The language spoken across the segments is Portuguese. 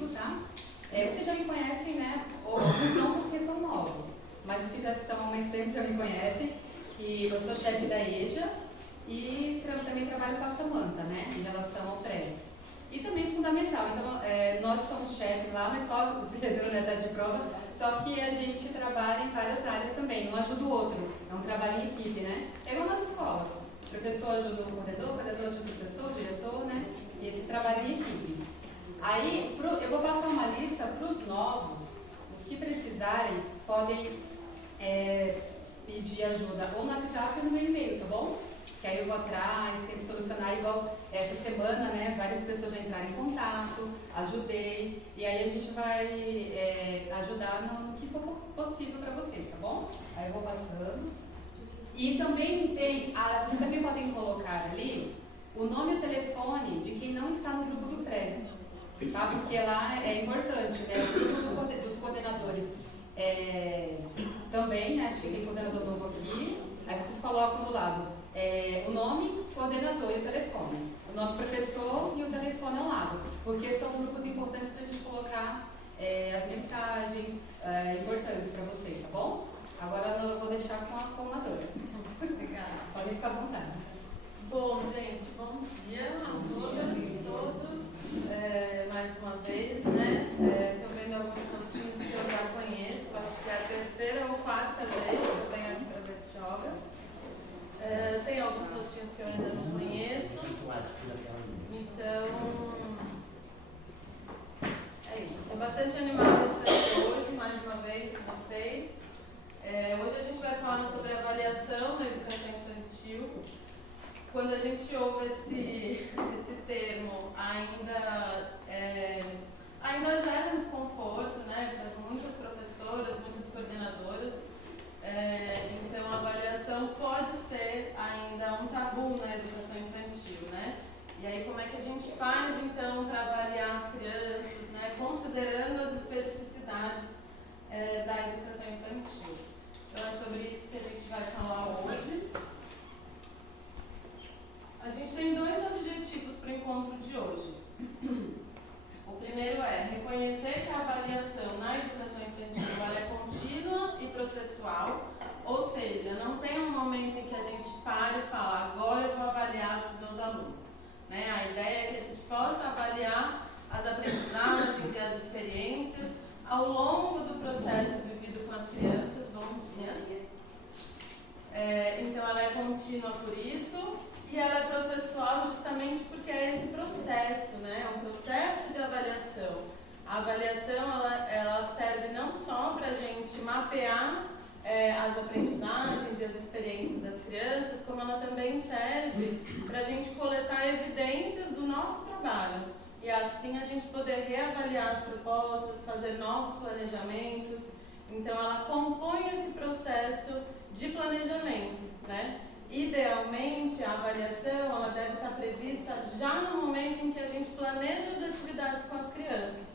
comigo, tá? Vocês já me conhecem, né? Ou não porque são novos, mas os que já estão há mais tempo já me conhecem, que eu sou chefe da EJA e também trabalho com a Samanta, né? Em relação ao prédio. E também fundamental, então nós somos chefes lá, mas só o Pedro, né, tá de prova, só que a gente trabalha em várias áreas também, um ajuda o outro, é um trabalho em equipe, né? É igual nas escolas, o professor ajuda o coordenador ajuda o professor, o diretor, né? E esse trabalho em equipe. Aí, eu vou passar uma lista para os novos, o que precisarem, podem pedir ajuda ou no WhatsApp ou no meu e-mail, tá bom? Que aí eu vou atrás, tento solucionar, igual essa semana, né, várias pessoas já entraram em contato, ajudei, e aí a gente vai ajudar no que for possível para vocês, tá bom? Aí eu vou passando. E também tem, vocês também podem colocar ali o nome e o telefone de quem não está no grupo do prédio, tá? Porque lá é importante, né, o grupo dos coordenadores também, né, acho que tem coordenador novo aqui, aí vocês colocam do lado. O nome, coordenador e o telefone. O nome do professor e o telefone ao lado. Porque são grupos importantes para a gente colocar as mensagens importantes para vocês, tá bom? Agora eu vou deixar com a coordenadora. Obrigada. Podem ficar à vontade. Bom, gente, bom dia a todas e todos. Mais uma vez, né? Estou vendo alguns rostinhos que eu já conheço. Acho que é a terceira ou quarta vez que eu venho aqui para Bertioga. Tem alguns rostinhos que eu ainda não conheço. Então, é isso. Estou bastante animada de estar aqui hoje, mais uma vez, com vocês. Hoje a gente vai falar sobre avaliação na educação infantil. Quando a gente ouve esse termo, ainda gera um desconforto, né? Para muitas professoras, muitas coordenadoras. Então, a avaliação pode ser ainda um tabu na educação infantil, né? E aí, como é que a gente faz, então, para avaliar as crianças, né? Considerando as especificidades da educação infantil. Então, é sobre isso que a gente vai falar hoje. A gente tem dois objetivos para o encontro de hoje. O primeiro é reconhecer que a avaliação na educação infantil ela é contínua e processual, ou seja, não tem um momento em que a gente pare e fala, agora eu vou avaliar os meus alunos. Né? A ideia é que a gente possa avaliar as aprendizagens e as experiências ao longo do processo vivido com as crianças. Bom dia. Então ela é contínua por isso. E ela é processual justamente porque é esse processo, né? É um processo de avaliação. A avaliação, ela serve não só para a gente mapear as aprendizagens e as experiências das crianças, como ela também serve para a gente coletar evidências do nosso trabalho. E assim a gente poder reavaliar as propostas, fazer novos planejamentos. Então ela compõe esse processo de planejamento, né? Idealmente, a avaliação ela deve estar prevista já no momento em que a gente planeja as atividades com as crianças.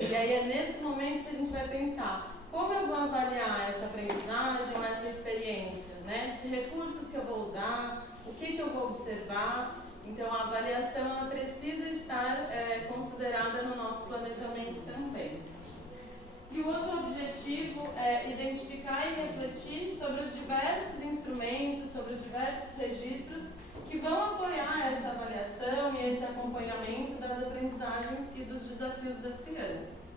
E aí é nesse momento que a gente vai pensar como eu vou avaliar essa aprendizagem ou essa experiência, né? Que recursos que eu vou usar, o que eu vou observar. Então, a avaliação ela precisa estar considerada no nosso planejamento também. E o outro objetivo é identificar e refletir sobre os diversos instrumentos, sobre os diversos registros que vão apoiar essa avaliação e esse acompanhamento das aprendizagens e dos desafios das crianças.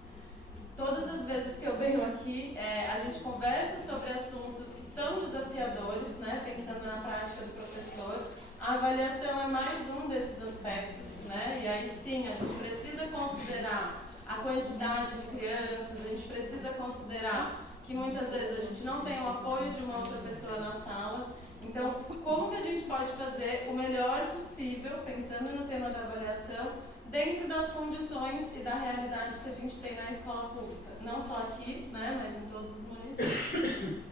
Todas as vezes que eu venho aqui, a gente conversa sobre assuntos que são desafiadores, né, pensando na prática do professor. A avaliação é mais um desses aspectos, né, e aí sim, a gente precisa considerar a quantidade de crianças, a gente precisa considerar que muitas vezes a gente não tem o apoio de uma outra pessoa na sala. Então, como que a gente pode fazer o melhor possível, pensando no tema da avaliação, dentro das condições e da realidade que a gente tem na escola pública? Não só aqui, né, mas em todos os municípios.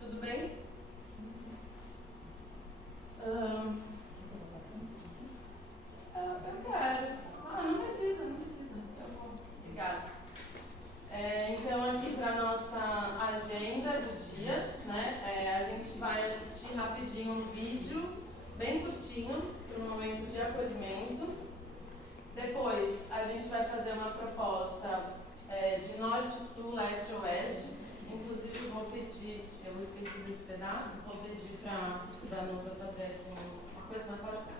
Tudo bem? Eu quero. Não precisa. Obrigada. Então, aqui para a nossa agenda do dia, né, a gente vai assistir rapidinho um vídeo bem curtinho, para um momento de acolhimento. Depois, a gente vai fazer uma proposta de norte, sul, leste e oeste. Inclusive, vou pedir, eu esqueci desse pedaço, vou pedir para a Danusa fazer uma coisa na porta.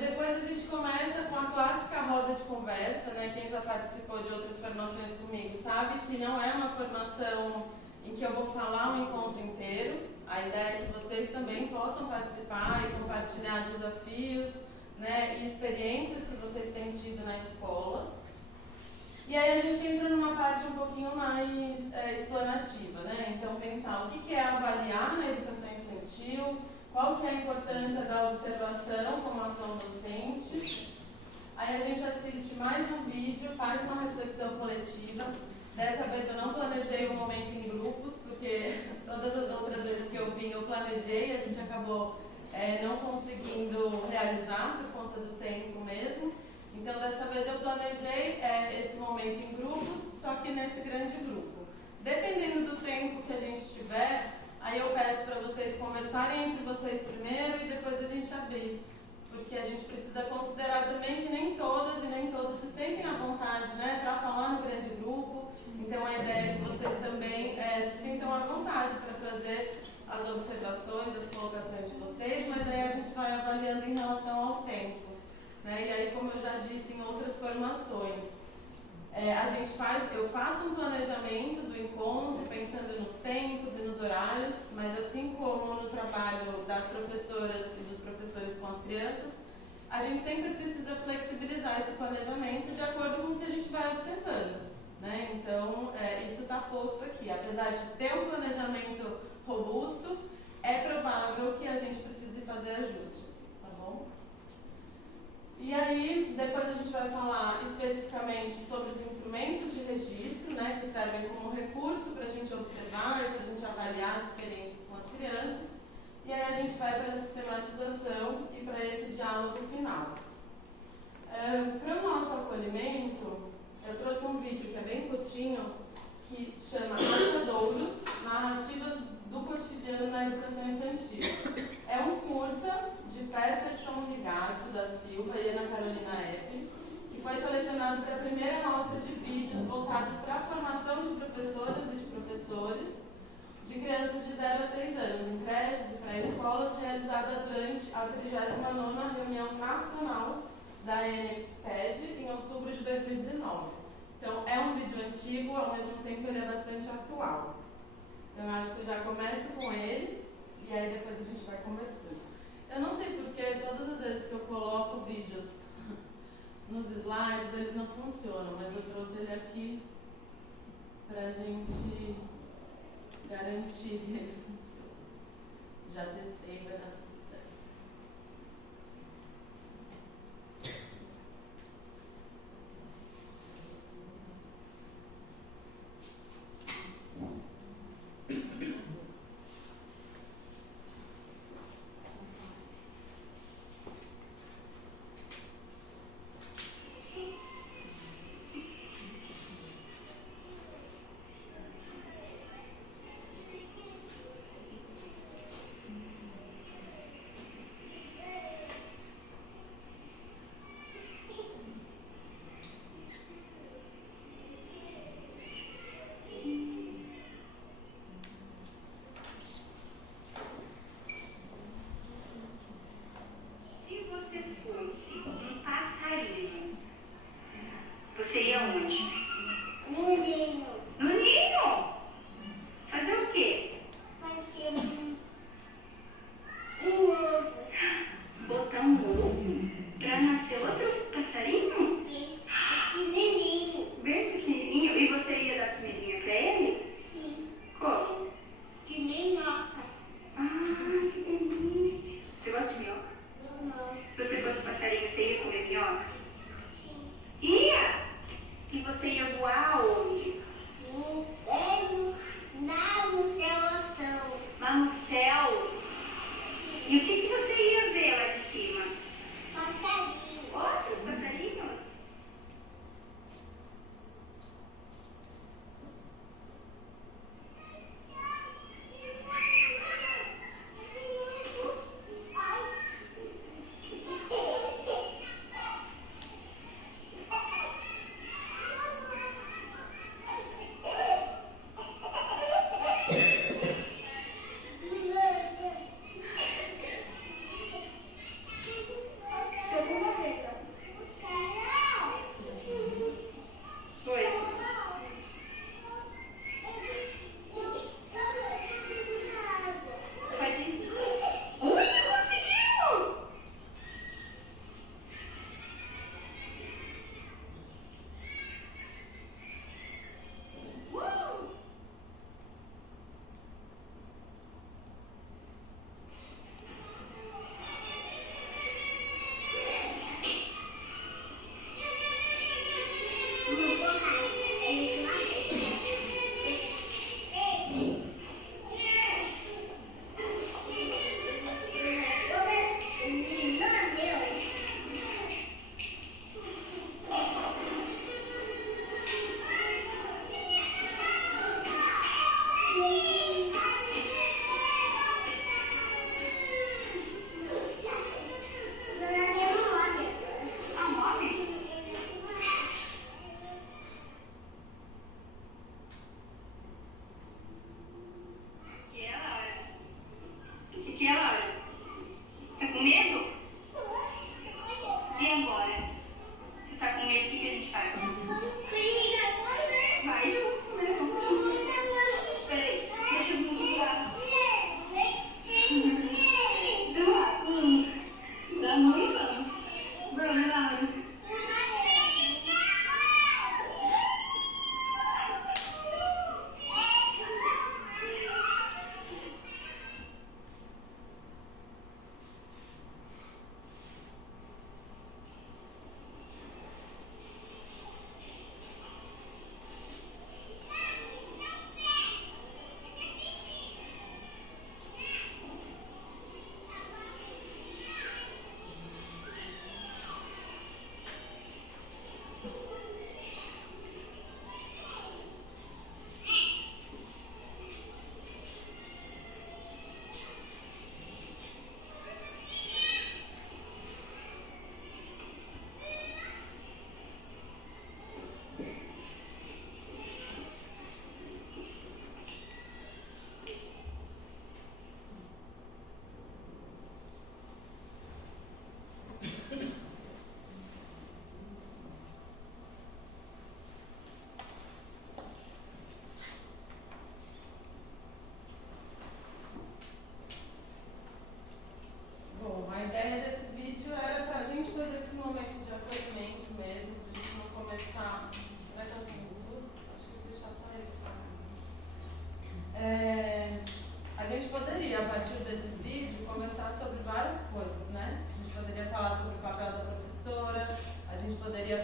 Depois a gente começa com a clássica roda de conversa, né? Quem já participou de outras formações comigo sabe que não é uma formação em que eu vou falar o encontro inteiro. A ideia é que vocês também possam participar e compartilhar desafios, né, e experiências que vocês têm tido na escola. E aí a gente entra numa parte um pouquinho mais explanativa, né? Então pensar o que é avaliar na educação infantil, qual que é a importância da observação como ação docente. Aí a gente assiste mais um vídeo, faz uma reflexão coletiva. Dessa vez eu não planejei o momento em grupos, porque todas as outras vezes que eu vim eu planejei, a gente acabou não conseguindo realizar por conta do tempo mesmo. Então dessa vez eu planejei esse momento em grupos, só que nesse grande grupo. Dependendo do tempo que a gente tiver, aí eu peço para vocês conversarem entre vocês primeiro e depois a gente abrir. Porque a gente precisa considerar também que nem todas e nem todos se sentem à vontade, né, para falar no grande grupo. Então a ideia é que vocês também se sintam à vontade para trazer as observações, as colocações de vocês, mas aí a gente vai avaliando em relação ao tempo. Né? E aí, como eu já disse em outras formações, eu faço um planejamento do encontro, pensando nos tempos e nos horários, mas assim como no trabalho das professoras e dos professores com as crianças, a gente sempre precisa flexibilizar esse planejamento de acordo com o que a gente vai observando. Né? Então, isso está posto aqui. Apesar de ter um planejamento robusto, é provável que a gente precise fazer ajustes, tá bom? E aí, depois a gente vai falar especificamente sobre os instrumentos de registro, né, que servem como recurso para a gente observar e para a gente avaliar as experiências com as crianças. E aí a gente vai para a sistematização e para esse diálogo final. Para o nosso acolhimento, eu trouxe um vídeo que é bem curtinho, que chama Achadouros, Narrativas do Cotidiano na Educação Infantil. É um curta de Peterson Rigato da Silva e Ana Carolina Epp, que foi selecionado para a primeira mostra de vídeos voltados para a formação de professoras e de professores de crianças de 0 a 6 anos, em creches e pré-escolas, realizada durante a 39ª Reunião Nacional da ENPED em outubro de 2019. Então, é um vídeo antigo, ao mesmo tempo ele é bastante atual. Então, eu acho que eu já começo com ele, e aí depois a gente vai conversando. Eu não sei porque todas as vezes que eu coloco vídeos nos slides, eles não funcionam, mas eu trouxe ele aqui pra gente garantir que ele funciona. Já testei, vai dar tudo certo.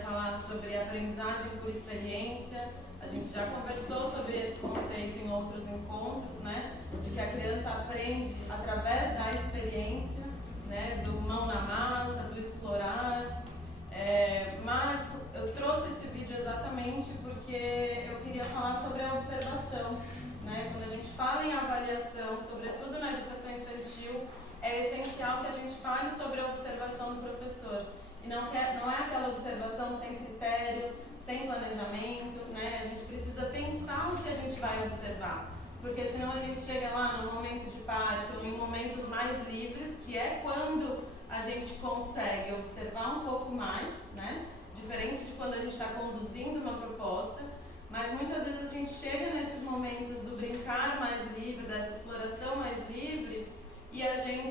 falar sobre aprendizagem por experiência. A gente já conversou sobre esse conceito em outros encontros, né? De que a criança aprende através da experiência, né? Do mão na massa, do explorar. Mas eu trouxe esse vídeo exatamente porque eu queria falar sobre a observação, né? Quando a gente fala em avaliação, sobretudo na educação infantil, é essencial que a gente fale sobre a observação do professor. E não é aquela observação sem critério, sem planejamento, né? A gente precisa pensar o que a gente vai observar. Porque senão a gente chega lá no momento de parque ou em momentos mais livres, que é quando a gente consegue observar um pouco mais, né? Diferente de quando a gente está conduzindo uma proposta, mas muitas vezes a gente chega nesses momentos do brincar mais livre, dessa exploração mais livre, e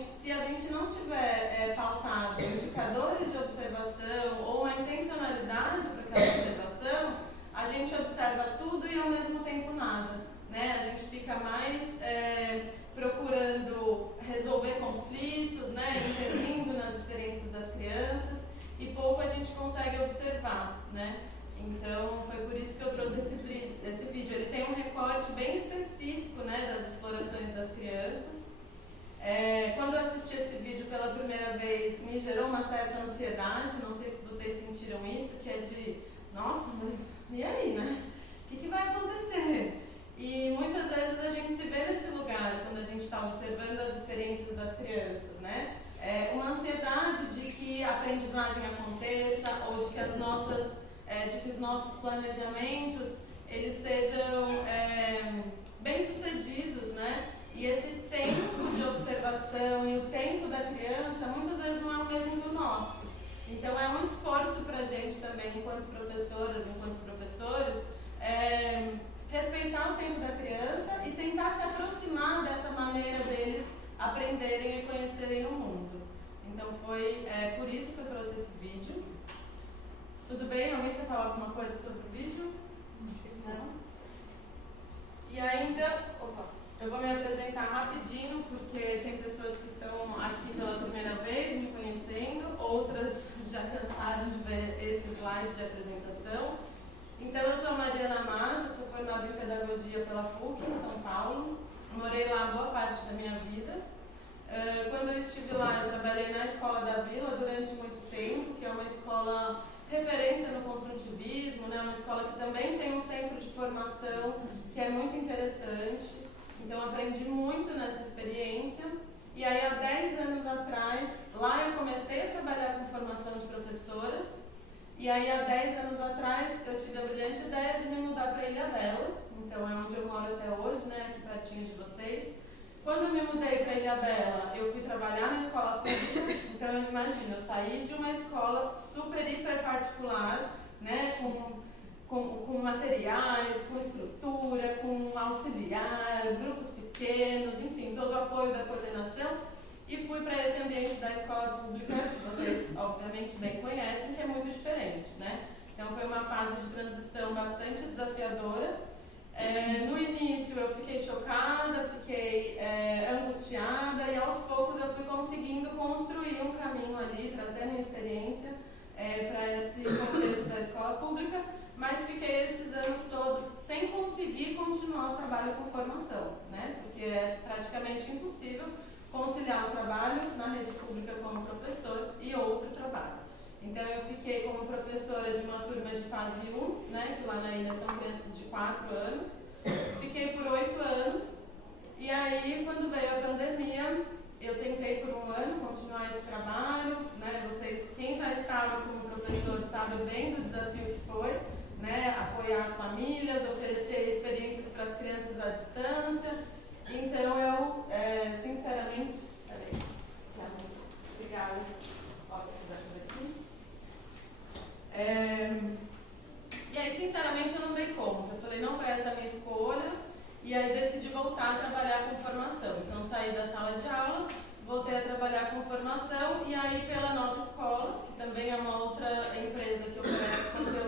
se a gente não tiver pautado indicadores de observação ou uma intencionalidade para aquela observação, a gente observa tudo e ao mesmo tempo nada, né? A gente fica mais procurando resolver conflitos, né? Intervindo nas experiências das crianças, e pouco a gente consegue observar, né? Então, foi por isso que eu trouxe esse vídeo. Ele tem um recorte bem específico, né, das explorações das crianças. Quando eu assisti esse vídeo pela primeira vez, me gerou uma certa ansiedade, não sei se vocês sentiram isso, que é de, nossa, mas e aí, né? O que vai acontecer? E muitas vezes a gente se vê nesse lugar, quando a gente está observando as experiências das crianças, né? Uma ansiedade de que a aprendizagem aconteça, ou de que os nossos planejamentos eles sejam bem-sucedidos, né? E esse tempo de observação e o tempo da criança muitas vezes não é o mesmo que o nosso. Então é um esforço para a gente também, enquanto professoras, enquanto professores, respeitar o tempo da criança e tentar se aproximar dessa maneira deles aprenderem e conhecerem o mundo. Então foi por isso que eu trouxe esse vídeo. Tudo bem? Alguém quer falar alguma coisa sobre o vídeo? Não? E ainda, eu vou me apresentar rapidinho, porque tem pessoas que estão aqui pela primeira vez me conhecendo, outras já cansaram de ver esse slide de apresentação. Então, eu sou a Mariana Maza, sou formada em Pedagogia pela PUC, em São Paulo. Morei lá boa parte da minha vida. Quando eu estive lá, eu trabalhei na Escola da Vila durante muito tempo, que é uma escola referência no construtivismo, né? Uma escola que também tem um centro de formação que é muito interessante. Então, aprendi muito nessa experiência. E aí, há 10 anos atrás, lá eu comecei a trabalhar com formação de professoras. E aí, há 10 anos atrás, eu tive a brilhante ideia de me mudar para Ilhabela. Então, é onde eu moro até hoje, né? Aqui pertinho de vocês. Quando eu me mudei para Ilhabela, eu fui trabalhar na escola pública. Então, imagina, eu saí de uma escola super, hiper particular, né? Com materiais, com estrutura, com auxiliar, grupos pequenos, enfim, todo o apoio da coordenação. E fui para esse ambiente da escola pública, que vocês obviamente bem conhecem, que é muito diferente, né? Então foi uma fase de transição bastante desafiadora. No início eu fiquei chocada, fiquei angustiada, e aos poucos eu fui conseguindo construir um caminho ali, trazendo minha experiência para esse contexto da escola pública, mas fiquei esses anos todos sem conseguir continuar o trabalho com formação, né? Porque é praticamente impossível conciliar o trabalho na rede pública como professor e outro trabalho. Então eu fiquei como professora de uma turma de fase 1, né, que lá na ilha são crianças de 4 anos. Fiquei por 8 anos, e aí quando veio a pandemia, eu tentei por um ano continuar esse trabalho, né? Vocês, quem já estava como professor sabe bem do desafio que foi, né? Apoiar as famílias, oferecer experiências para as crianças à distância. Então eu, sinceramente, obrigada. Posso ajudar por aqui? E aí, sinceramente, eu não dei conta. Eu falei, não foi essa a minha escolha, e aí decidi voltar a trabalhar com formação. Então, saí da sala de aula, voltei a trabalhar com formação, e aí pela Nova Escola, que também é uma outra empresa que oferece conteúdo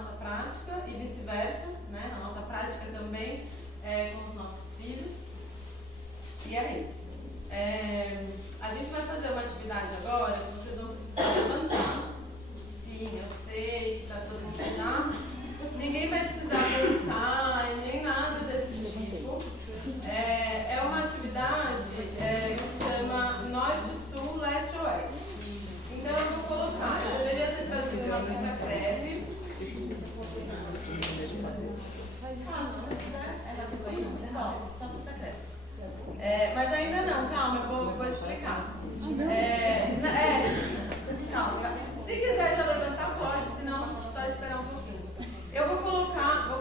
nossa prática e vice-versa, né? Na nossa prática também com os nossos filhos. E é isso. A gente vai fazer uma atividade agora que vocês vão precisar levantar. Sim, eu sei que está todo mundo lá. Ninguém vai precisar dançar e nem nada desse tipo. É uma atividade que chama Norte, Sul, Leste, Oeste. Então eu vou colocar, eu deveria ter trazido uma fita breve. Mas ainda não, calma, eu vou explicar. Calma. Se quiser já levantar, pode, senão só esperar um pouquinho. Eu vou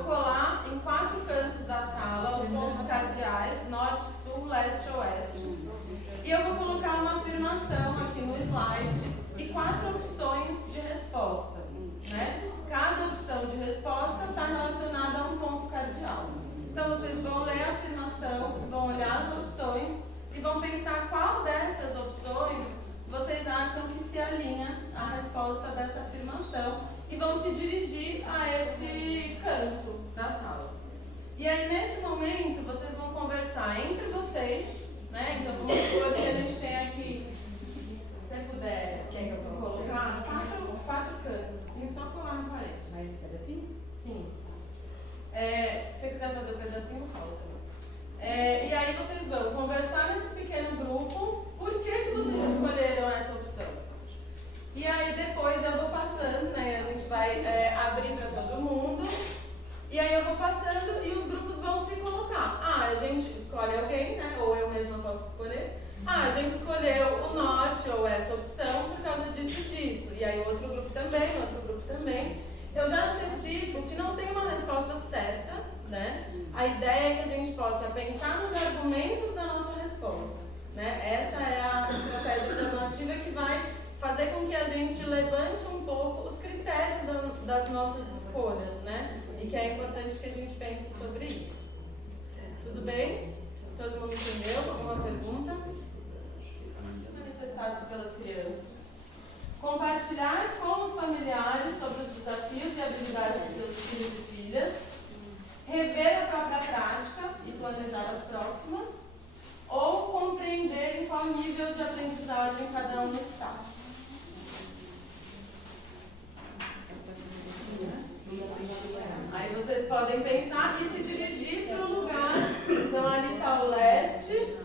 colar em 4 cantos da sala os pontos cardeais, norte, sul, leste, oeste. E eu vou colocar uma afirmação aqui no slide e 4 opções de resposta, né? Cada opção de resposta está relacionada a um ponto cardeal. Então vocês vão ler a afirmação, vão olhar as opções e vão pensar qual dessas opções vocês acham que se alinha à resposta dessa afirmação e vão se dirigir a esse canto da sala. E aí nesse momento vocês vão conversar entre vocês, né? Então vamos supor que a gente tem aqui, se você puder colocar 4 cantos, assim, só colar na parede. Mas esse pedacinho? Sim. Se você quiser fazer o pedacinho, fala também. E aí vocês vão conversar nesse pequeno grupo por que vocês escolheram essa opção. E aí depois eu vou passando, né? A gente vai abrir para todo mundo. E aí eu vou passando e os grupos vão se colocar. A gente escolhe alguém, né? Ou eu mesma posso escolher. A gente escolheu o norte ou essa opção por causa disso e disso. E aí o outro grupo também. Eu já antecipo que não tem uma resposta certa, né? A ideia é que a gente possa pensar nos argumentos da nossa resposta, né? Essa é a estratégia afirmativa que vai fazer com que a gente levante um pouco os critérios das nossas escolhas, né? E que é importante que a gente pense sobre isso. Tudo bem? Todo mundo entendeu? Alguma pergunta? Manifestados pelas crianças. Compartilhar com os familiares sobre os desafios e habilidades de seus filhos e filhas. Rever a própria prática e planejar as próximas. Ou compreender em qual nível de aprendizagem cada um está. Aí vocês podem pensar e se dirigir para o lugar. Então ali está o leste,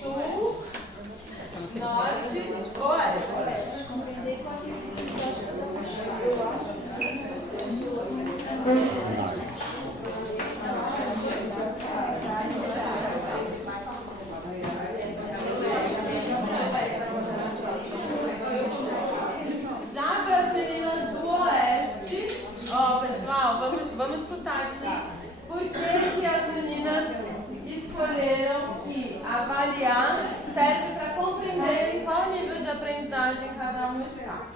sul, norte, oeste. Já para as meninas do oeste, pessoal, vamos escutar aqui. Por que as meninas escolheram que avaliar serve para compreender em qual nível de aprendizagem cada um está?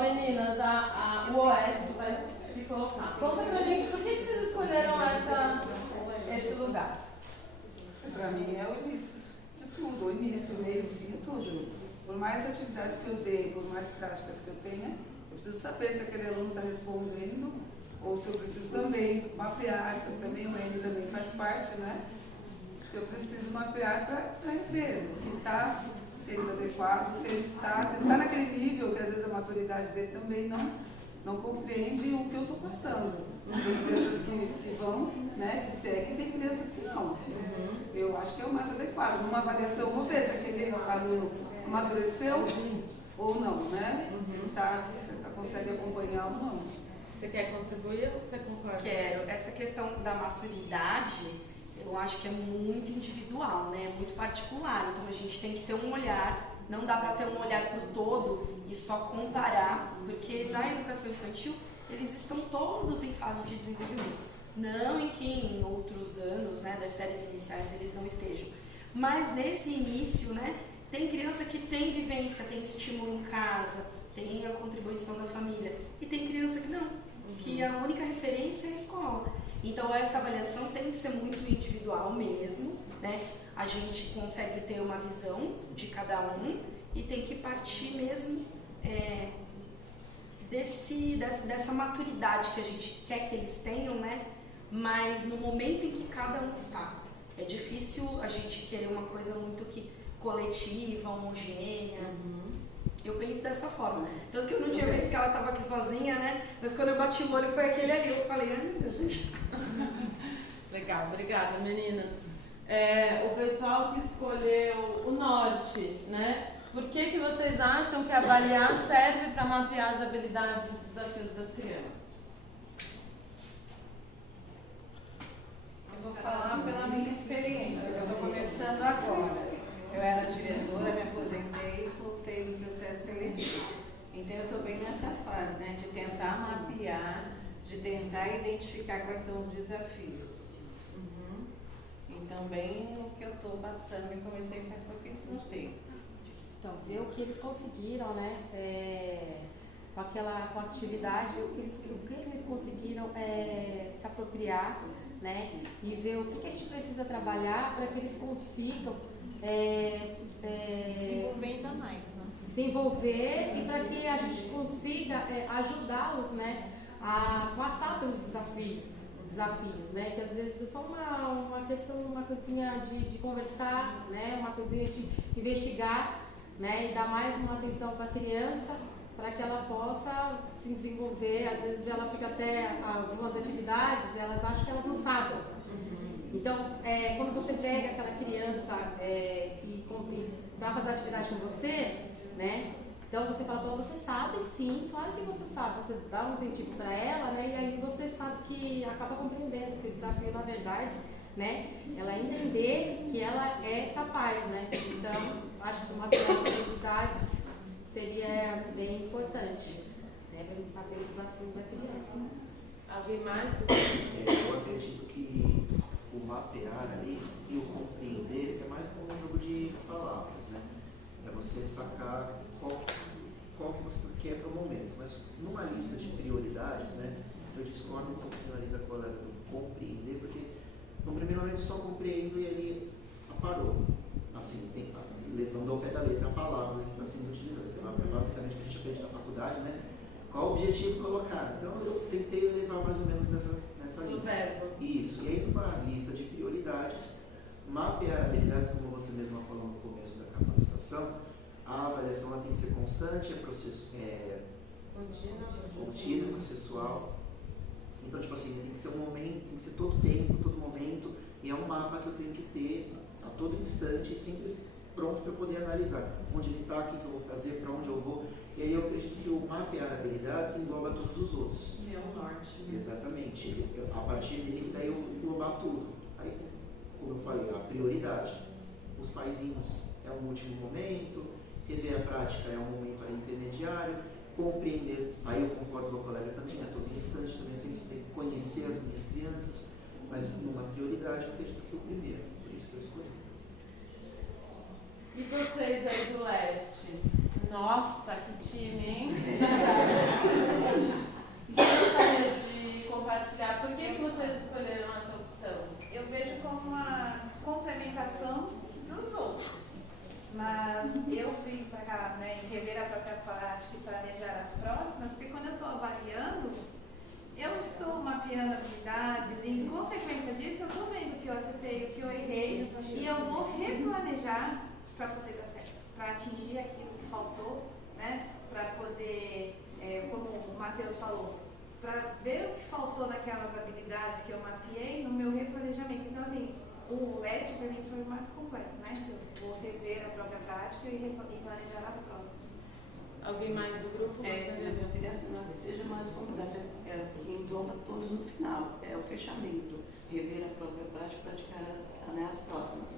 Meninas, o oeste vai se colocar. Conta pra gente por que vocês escolheram esse lugar. Para mim é o início de tudo, o início, o meio, o fim, tudo. Por mais atividades que eu dei, por mais práticas que eu tenha, eu preciso saber se aquele aluno está respondendo ou se eu preciso também mapear, que também o Enio também faz parte, né? Se eu preciso mapear para ver o que está sendo adequado, se ele está naquele nível que às vezes a maturidade dele também não compreende o que eu estou passando. Tem crianças que vão, né, que seguem, tem crianças que não. Eu acho que é o mais adequado. Numa avaliação, vou ver se aquele aluno amadureceu ou não, né? Se você consegue acompanhar ou não. Você quer contribuir ou você concorda? Quero. Essa questão da maturidade, eu acho que é muito individual, né? Muito particular. Então a gente tem que ter um olhar, não dá para ter um olhar para o todo e só comparar, porque na educação infantil eles estão todos em fase de desenvolvimento. Não em que em outros anos, né, das séries iniciais eles não estejam. Mas nesse início, né, tem criança que tem vivência, tem estímulo em casa, tem a contribuição da família. E tem criança que não, que a única referência é a escola. Então essa avaliação tem que ser muito individual mesmo, né? A gente consegue ter uma visão de cada um e tem que partir mesmo dessa maturidade que a gente quer que eles tenham, né? Mas no momento em que cada um está. É difícil a gente querer uma coisa muito coletiva, homogênea. Eu penso dessa forma. Tanto que eu não tinha visto que ela estava aqui sozinha, né? Mas quando eu bati o olho foi aquele ali. Eu falei, ai meu Deus. Legal, obrigada meninas. O pessoal que escolheu o norte, né? Por que vocês acham que avaliar serve para mapear as habilidades e os desafios das crianças? Eu vou falar pela minha experiência, eu estou começando agora. Eu era diretora, me aposentei e voltei no processo seletivo. Então eu estou bem nessa fase, né, de tentar mapear, de tentar identificar quais são os desafios. Então bem o que eu estou passando, eu comecei faz pouquíssimo tempo. Então, ver o que eles conseguiram, né, com a atividade, o que eles conseguiram se apropriar, né, e ver o que a gente precisa trabalhar para que eles consigam se envolver ainda mais, né? Se envolver e para que a gente consiga ajudá-los, né, a passar pelos desafios, né, que às vezes é só uma questão, uma coisinha de conversar, né, uma coisinha de investigar, né, e dar mais uma atenção para a criança, para que ela possa se desenvolver. Às vezes ela fica até algumas atividades, elas acham que elas não sabem. Então, quando você pega aquela criança para fazer atividade com você, né, então você fala para ela, você sabe sim, claro que você sabe, você dá um incentivo para ela, né, e aí você sabe que acaba compreendendo que o desafio, na verdade, né, ela entender que ela é capaz, né, então acho que uma das habilidades seria bem importante, né, para gente saber os desafios da criança. Né? Alguém mais? Eu acredito que o mapear ali e o compreender é mais como um jogo de palavras, né? É você sacar qual que você quer para o momento. Mas numa lista de prioridades, né, eu discordo um pouquinho ali da colega do compreender, porque no primeiro momento eu só compreendo e ele parou. Assim, levando ao pé da letra a palavra que está sendo utilizada. Basicamente o que a gente aprende na faculdade, né? Qual o objetivo colocar? Então eu tentei levar mais ou menos nessa linha. Do verbo. Isso. E aí numa lista de prioridades, mapear habilidades, como você mesma falou no começo da capacitação, a avaliação ela tem que ser constante, contínua, processual. Então, tipo assim, tem que ser um momento, tem que ser todo tempo, todo momento, e é um mapa que eu tenho que ter a todo instante, sempre pronto para eu poder analisar onde ele está, o que eu vou fazer, para onde eu vou. E aí eu acredito que o mapear habilidades engloba todos os outros. É o norte. Né? Exatamente. A partir dele, daí eu vou englobar tudo. Aí, como eu falei, a prioridade. Os paizinhos é um último momento, rever a prática é um momento intermediário, compreender, aí eu concordo com a colega também, a todo instante também sempre tem que conhecer as minhas crianças, mas numa prioridade eu acredito que o primeiro, por isso que eu escolhi. E vocês aí do leste? Nossa, que time, hein? Gostaria de compartilhar por que vocês escolheram essa opção? Eu vejo como uma complementação dos outros. Mas eu vim para cá, né, rever a própria prática e planejar as próximas, porque quando eu estou avaliando, eu estou mapeando habilidades e, em consequência disso, eu estou vendo o que eu acertei, o que eu errei, e eu vou replanejar para poder dar certo, para atingir aquilo que faltou, né, para poder, como o Matheus falou, para ver o que faltou naquelas habilidades que eu mapeei no meu replanejamento. Então, assim, o leste para mim foi o mais completo, né? Eu vou rever a própria prática e planejar as próximas. Alguém mais do grupo? Eu queria que seja mais completo, que engloba todos no final, é o fechamento, rever a própria prática e praticar as próximas.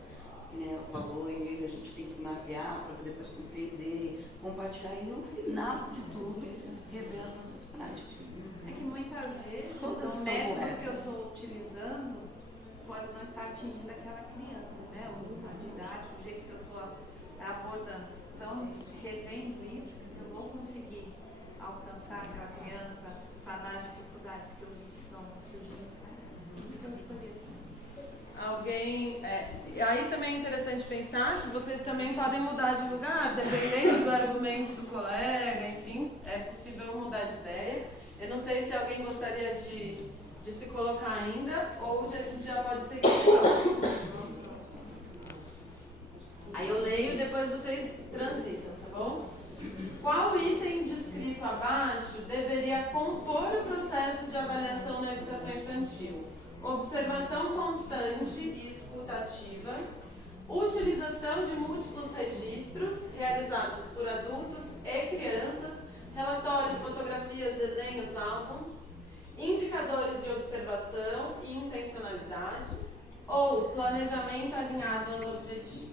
O valor e ele a gente tem que mapear para depois compreender, compartilhar e no final de tudo, rever as nossas práticas. É que muitas vezes todas o método que eu estou utilizando pode não estar atingindo aquela criança, né? A didática, o jeito que eu estou abordando. Então, revendo isso, eu vou conseguir alcançar aquela criança, sanar as dificuldades que eu vi que estão surgindo. Por isso que eu escolhi assim. Alguém. Aí também é interessante pensar que vocês também podem mudar de lugar, dependendo do argumento do colega, enfim. é possível mudar de ideia. Eu não sei se alguém gostaria de se colocar ainda, ou a gente já pode seguir. Aí eu leio e depois vocês transitam, tá bom? Qual item descrito abaixo deveria compor o processo de avaliação na educação infantil? Observação constante e escutativa, utilização de múltiplos registros realizados por adultos e crianças, relatórios, fotografias, desenhos, álbuns, indicadores de observação e intencionalidade, ou planejamento alinhado aos objetivos.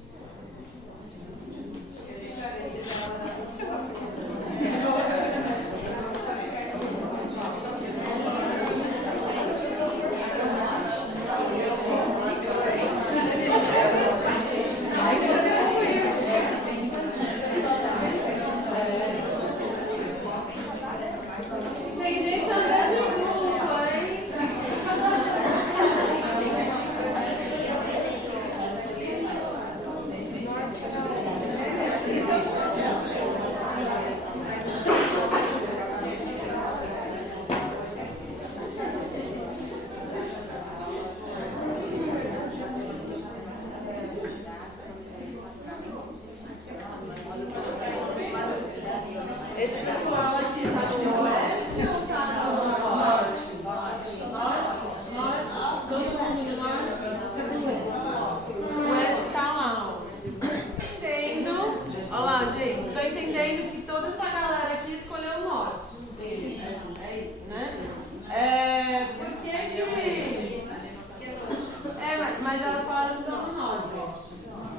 Tem gente andando em dupla, hein? Esse pessoal aqui tá no oeste ou tá no norte? Norte? Todo mundo do norte? O oeste tá lá, ó. Entendo. Olha lá, gente. Tô entendendo que toda essa galera aqui escolheu o norte. Sim. É isso, né? Por que que... mas elas falaram que estão no norte.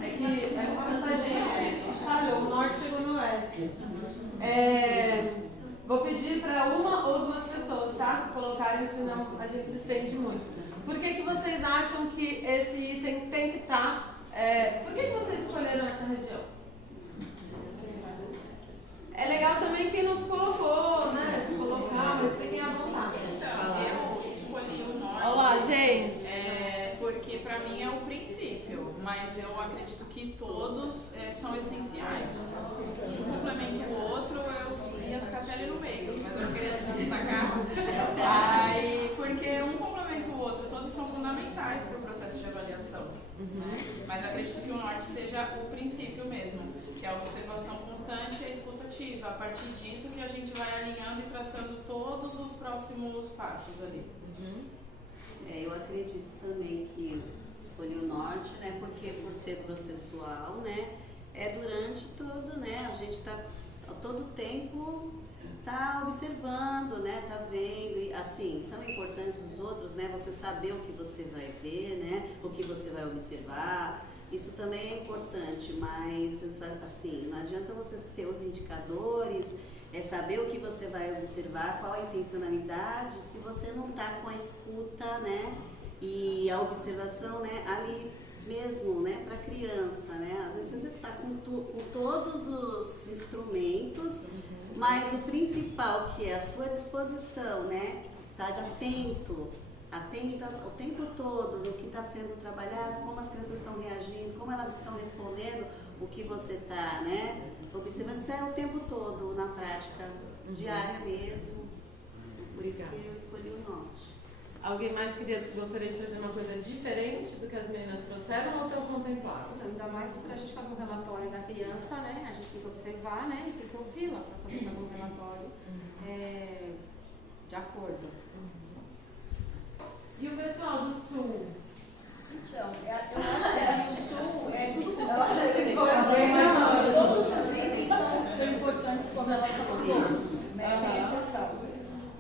É que tanta gente falhou. O norte chegou no oeste. Vou pedir para uma ou duas pessoas, tá? Se colocarem, senão a gente se estende muito. Por que vocês acham que esse item tem que estar... por que vocês escolheram essa região? É legal também quem não se colocou, né? Se colocar, mas fiquem à vontade. Então, eu escolhi o norte. Olá, gente. Porque para mim é o princípio, mas eu acredito que todos são essenciais. Um complementa o outro, eu ia ficar até ali no meio, mas eu queria destacar. Porque um complementa o outro, todos são fundamentais para o processo de avaliação. Mas acredito que o norte seja o princípio mesmo, que é a observação constante e a escutativa. A partir disso que a gente vai alinhando e traçando todos os próximos passos ali. Eu acredito também que escolhi o norte, né, porque por ser processual, né, durante todo, né, a gente está todo tempo observando, né, tá vendo, e assim, são importantes os outros, né, você saber o que você vai ver, né, o que você vai observar, isso também é importante, mas assim, não adianta você ter os indicadores, saber o que você vai observar, qual a intencionalidade, se você não está com a escuta, né, e a observação, né, ali mesmo, né, para a criança, né, às vezes você está com todos os instrumentos, mas o principal que é a sua disposição, né, estar atenta o tempo todo no que está sendo trabalhado, como as crianças estão reagindo, como elas estão respondendo, o que você está, né, observando. Isso é o tempo todo na prática diária mesmo, por isso que eu escolhi o norte. Alguém mais gostaria de trazer uma coisa diferente do que as meninas trouxeram ou estão contempladas? Ainda mais para a gente fazer um relatório da criança, né? A gente tem que observar, né? E tem que ouvi-la para poder fazer um relatório de acordo. E o pessoal do Sul? Então, eu acho que o Sul é tudo todos os itens são importantes, como ela falou, todos, né? Sem exceção.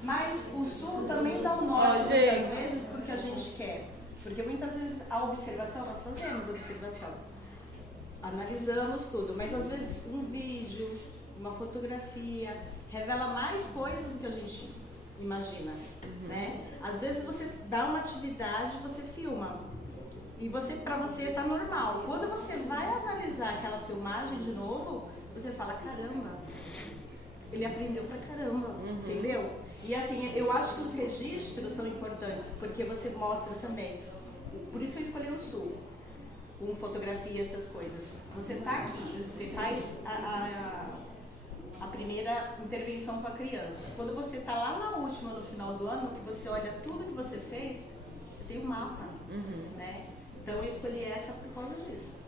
Mas o Sul também dá o norte, muitas vezes, porque a gente quer. Porque muitas vezes a observação, nós fazemos observação, analisamos tudo, mas às vezes um vídeo, uma fotografia, revela mais coisas do que a gente imagina, né? Às vezes você dá uma atividade, você filma, e para você está normal. Quando você vai analisar aquela filmagem de novo, você fala, caramba, ele aprendeu pra caramba, entendeu? E assim, eu acho que os registros são importantes, porque você mostra também. Por isso eu escolhi o Sul, com fotografia, essas coisas. Você está aqui, você faz a primeira intervenção com a criança. Quando você está lá na última, no final do ano, que você olha tudo que você fez, você tem um mapa, né? Então eu escolhi essa por causa disso.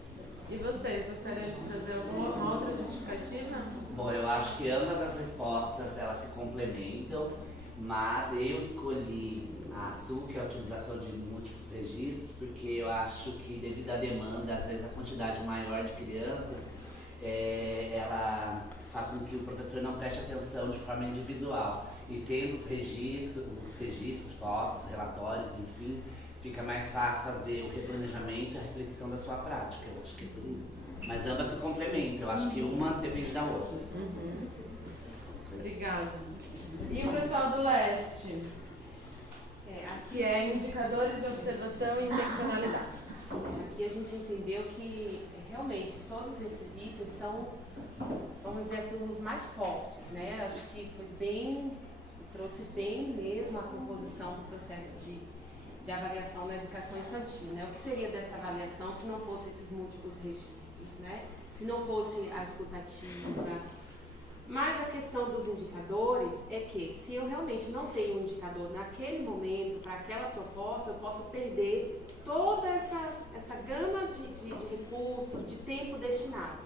E vocês, gostariam de trazer alguma outra justificativa? Bom, eu acho que ambas as respostas elas se complementam, mas eu escolhi a SU, que é a utilização de múltiplos registros, porque eu acho que devido à demanda, às vezes a quantidade maior de crianças, ela faz com que o professor não preste atenção de forma individual. E tendo os registros, fotos, relatórios, enfim, fica mais fácil fazer o replanejamento e a reflexão da sua prática. Eu acho que é por isso. Mas ambas se complementam, eu acho que uma depende da outra. Obrigada. E o pessoal do leste? Que é indicadores de observação e intencionalidade. Aqui a gente entendeu que realmente todos esses itens são, vamos dizer assim, os mais fortes, né? Acho que foi bem, trouxe bem mesmo a composição do processo de avaliação na educação infantil, né? O que seria dessa avaliação se não fosse esses múltiplos registros, né? Se não fosse a escutativa. Mas a questão dos indicadores é que se eu realmente não tenho um indicador naquele momento, para aquela proposta, eu posso perder toda essa gama de recursos, de tempo destinado.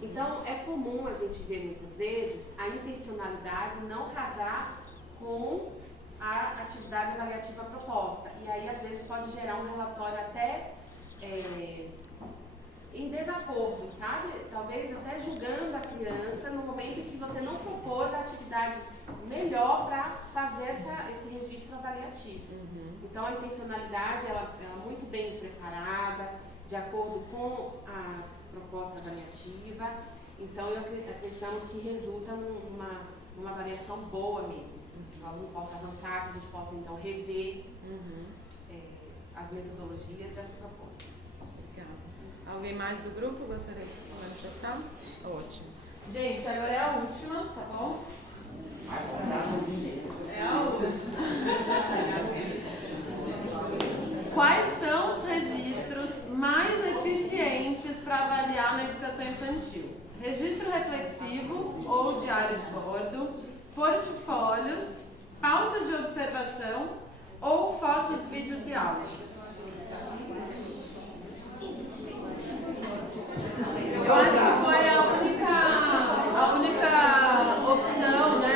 Então, é comum a gente ver muitas vezes a intencionalidade não casar com a atividade avaliativa proposta. E aí, às vezes, pode gerar um relatório até em desacordo, sabe? Talvez até julgando a criança no momento em que você não propôs a atividade melhor para fazer esse registro avaliativo. Então, a intencionalidade, ela é muito bem preparada, de acordo com a proposta avaliativa. Então, acreditamos que resulta numa avaliação boa mesmo. Que o aluno possa avançar, que a gente possa, então, rever as metodologias e as propostas. Alguém mais do grupo gostaria de se manifestar? Ótimo. Gente, agora é a última, tá bom? É a última. Quais são os registros mais eficientes para avaliar na educação infantil? Registro reflexivo ou diário de bordo, portfólios, pautas de observação ou fotos, vídeos e áudios? Eu acho que foi a única opção, né?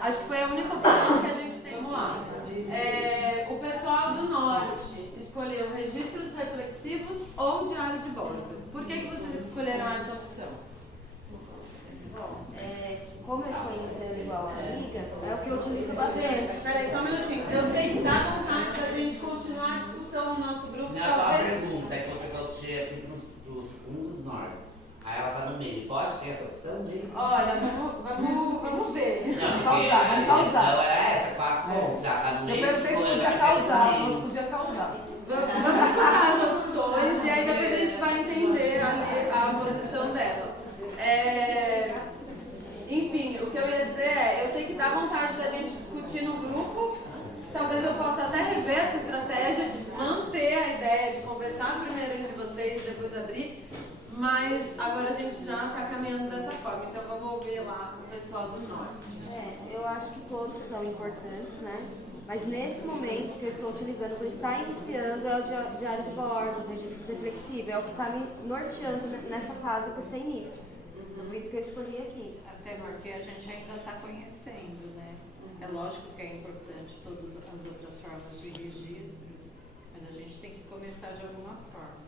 Acho que foi a única opção que a gente tem lá. O pessoal do norte escolheu registros reflexivos ou diário de bordo. Por que vocês escolheram essa opção? Bom, como eu estou iniciando igual a amiga, é o que eu utilizo bastante. Gente, peraí, só um minutinho. Eu sei que dá vontade da gente continuar a discussão no nosso grupo. Não, só uma pergunta, é que você falou que tinha aqui um dos nortes. Aí ela tá no meio. Pode ter essa opção de? Olha, vamos ver. Não, Vamos causar. Era essa, 4 pontos, já tá no meio. Eu perguntei se podia causar, não podia causar. Vamos escutar as opções e aí depois a gente vai entender ali a posição dela. Enfim, o que eu ia dizer eu sei que dá vontade da gente discutir no grupo. Talvez eu possa até rever essa estratégia de manter a ideia de conversar primeiro entre vocês e depois abrir, mas agora a gente já está caminhando dessa forma, então vamos ouvir lá o pessoal do norte. Eu acho que todos são importantes, né? Mas nesse momento, se eu estou utilizando, por estar iniciando, é o diário de bordo, o registro reflexivo, é o que está me norteando nessa fase por ser início. Por isso que eu escolhi aqui. Até porque a gente ainda está conhecendo, né? É lógico que é importante todas as outras formas de registros, mas a gente tem que começar de alguma forma.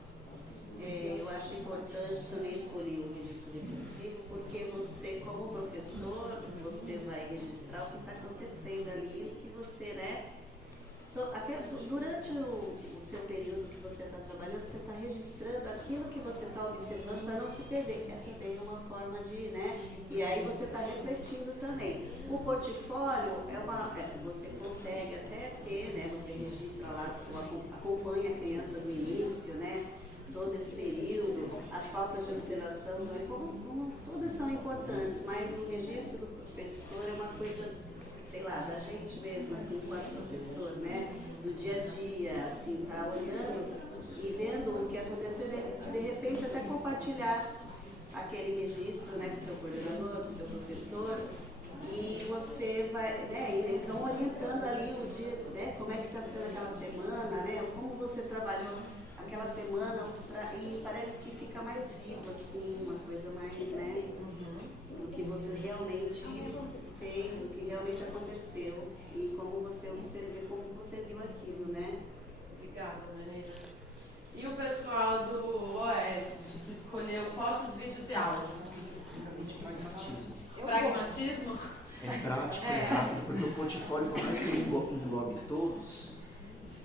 Eu acho importante também escolher o registro reflexivo, porque você, como professor, você vai registrar o que está acontecendo ali, o que você, né? Durante o seu período que você está trabalhando, você está registrando aquilo que você está observando para não se perder, que é também uma forma de, né? E aí você está refletindo também. O portfólio você consegue até ter, né? Você registra lá, acompanha a criança do início, né? Todo esse período, as pautas de observação, né? como todas são importantes, mas o registro do professor é uma coisa, sei lá, da gente mesmo, assim, enquanto professor, né? Do dia a dia, assim, tá olhando e vendo o que aconteceu, de repente até compartilhar aquele registro, né, do seu coordenador, do seu professor, e você vai, né, eles vão orientando ali o dia, né, como é que está sendo aquela semana, né, como você trabalhou aquela semana, e parece que fica mais vivo, assim, uma coisa mais, né, do que você realmente fez, o que realmente aconteceu, e como você observou, como você viu aquilo, né. Obrigada, Maria. E o pessoal do Oeste, que escolheu fotos, vídeos e áudios? Pragmatismo? É prático, é rápido, porque o portfólio, por mais que ele englobe todos,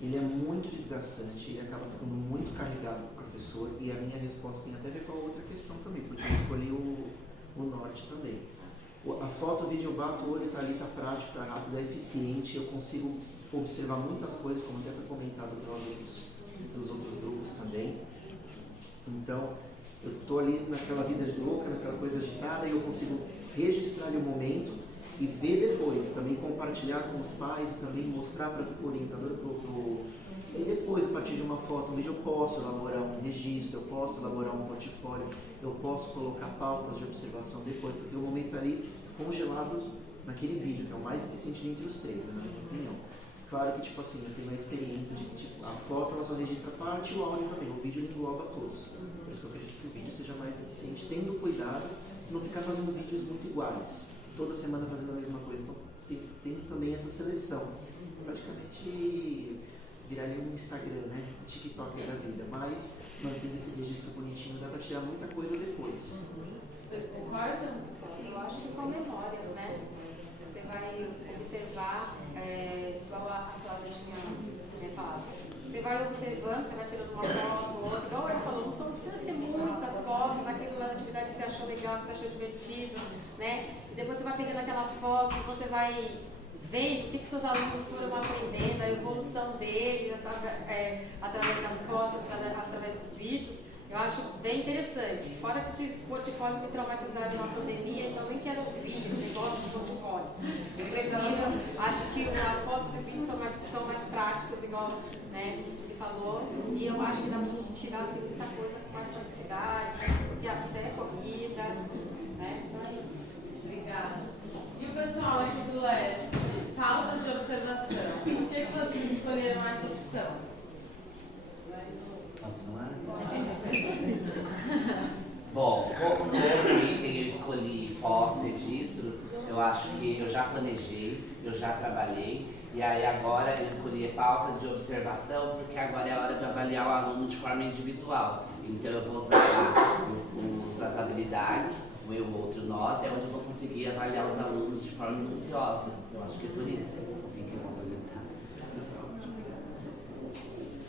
ele é muito desgastante e acaba ficando muito carregado para o professor, e a minha resposta tem até a ver com a outra questão também, porque eu escolhi o norte também. A foto, o vídeo, eu bato o olho, está ali, está prático, está rápido, é eficiente, eu consigo observar muitas coisas, como até foi comentado pelos outros grupos também. Então, eu estou ali naquela vida louca, naquela coisa agitada, e eu consigo registrar ali o momento e ver depois, também compartilhar com os pais, também mostrar para o orientador, e depois, a partir de uma foto, um vídeo, eu posso elaborar um registro, eu posso elaborar um portfólio, eu posso colocar pautas de observação depois, porque o momento ali congelado naquele vídeo, que é o mais eficiente entre os três, na minha opinião. Claro que, tipo assim, eu tenho uma experiência de, tipo, a foto ela só registra parte e o áudio também, o vídeo engloba todos. Por isso que eu acredito que o vídeo seja mais eficiente, tendo cuidado de não ficar fazendo vídeos muito iguais, toda semana fazendo a mesma coisa. Então, tendo também essa seleção. Praticamente virar ali um Instagram, né? Um TikTok da vida, mas mantendo esse registro bonitinho, dá para tirar muita coisa depois. Vocês concordam? Sim, eu acho que são memórias, né? Você vai observar, igual a Cláudia tinha falado. Você vai observando, você vai tirando uma foto, outra. Igual ele falou, não precisa ser muitas fotos daquela atividade que você achou legal, que você achou divertido, né? E depois você vai pegando aquelas fotos e você vai vendo o que seus alunos foram aprendendo, a evolução deles, através das fotos, através dos vídeos. Eu acho bem interessante. Fora que esses portfólios me traumatizaram na pandemia, então nem quero ouvir esse negócio de portfólio. Eu prefiro, acho que as fotos e vídeos são mais práticos, igual, né, ele falou. E eu acho que dá pra gente tirar assim, muita coisa com mais praticidade, porque a vida é corrida, né? Então é isso. Obrigada. E o pessoal aqui do Leste, pautas de observação. Por que vocês escolheram essa opção? Posso falar? Bom, como item eu escolhi fotos, registros, eu acho que eu já planejei, eu já trabalhei, e aí agora eu escolhi pautas de observação, porque agora é a hora de avaliar o aluno de forma individual. Então eu vou usar as habilidades, o eu, o outro, nós, é onde eu vou conseguir avaliar os alunos de forma minuciosa. Eu acho que é por isso que tem que complementar.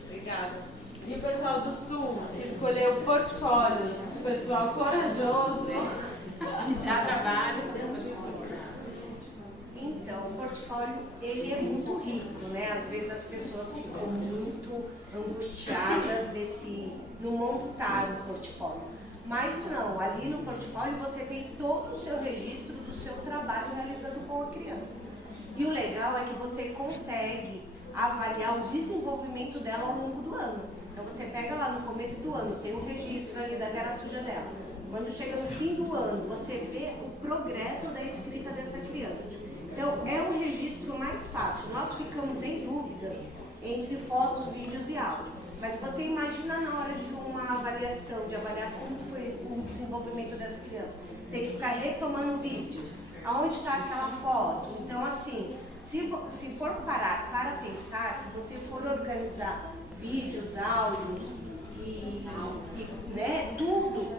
Obrigada. E o pessoal do Sul, que escolheu portfólios, o pessoal corajoso, dá trabalho. Então, o portfólio, ele é muito rico, né? Às vezes as pessoas ficam muito angustiadas no montar o portfólio. Mas não, ali no portfólio você tem todo o seu registro do seu trabalho realizado com a criança. E o legal é que você consegue avaliar o desenvolvimento dela ao longo do ano. Então você pega lá no começo do ano, tem um registro ali da garatuja dela. Quando chega no fim do ano, você vê o progresso da escrita dessa criança. Então é um registro mais fácil. Nós ficamos em dúvidas entre fotos, vídeos e áudio. Mas você imagina na hora de uma avaliação, de avaliar como foi o desenvolvimento dessa criança. Tem que ficar retomando o vídeo. Aonde está aquela foto? Então assim, se for parar para pensar, se você for organizar vídeos, áudios e né, tudo,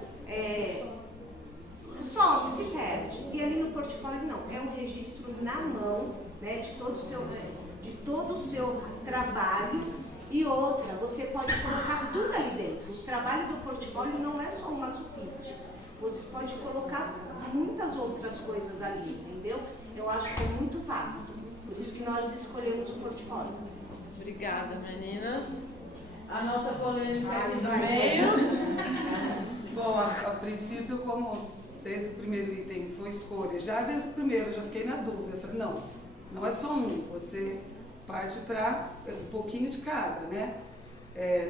só se perde. E ali no portfólio não, é um registro na mão, né, de todo o seu trabalho. E outra, você pode colocar tudo ali dentro. O trabalho do portfólio não é só uma sulfite. Você pode colocar muitas outras coisas ali, entendeu? Eu acho que é muito válido. Por isso que nós escolhemos o portfólio. Obrigada, meninas. A nossa polêmica aqui no meio. Bom, a princípio, como desde o primeiro item foi escolha, já desde o primeiro eu já fiquei na dúvida. Eu falei, não é só um, você parte para um pouquinho de cada, né?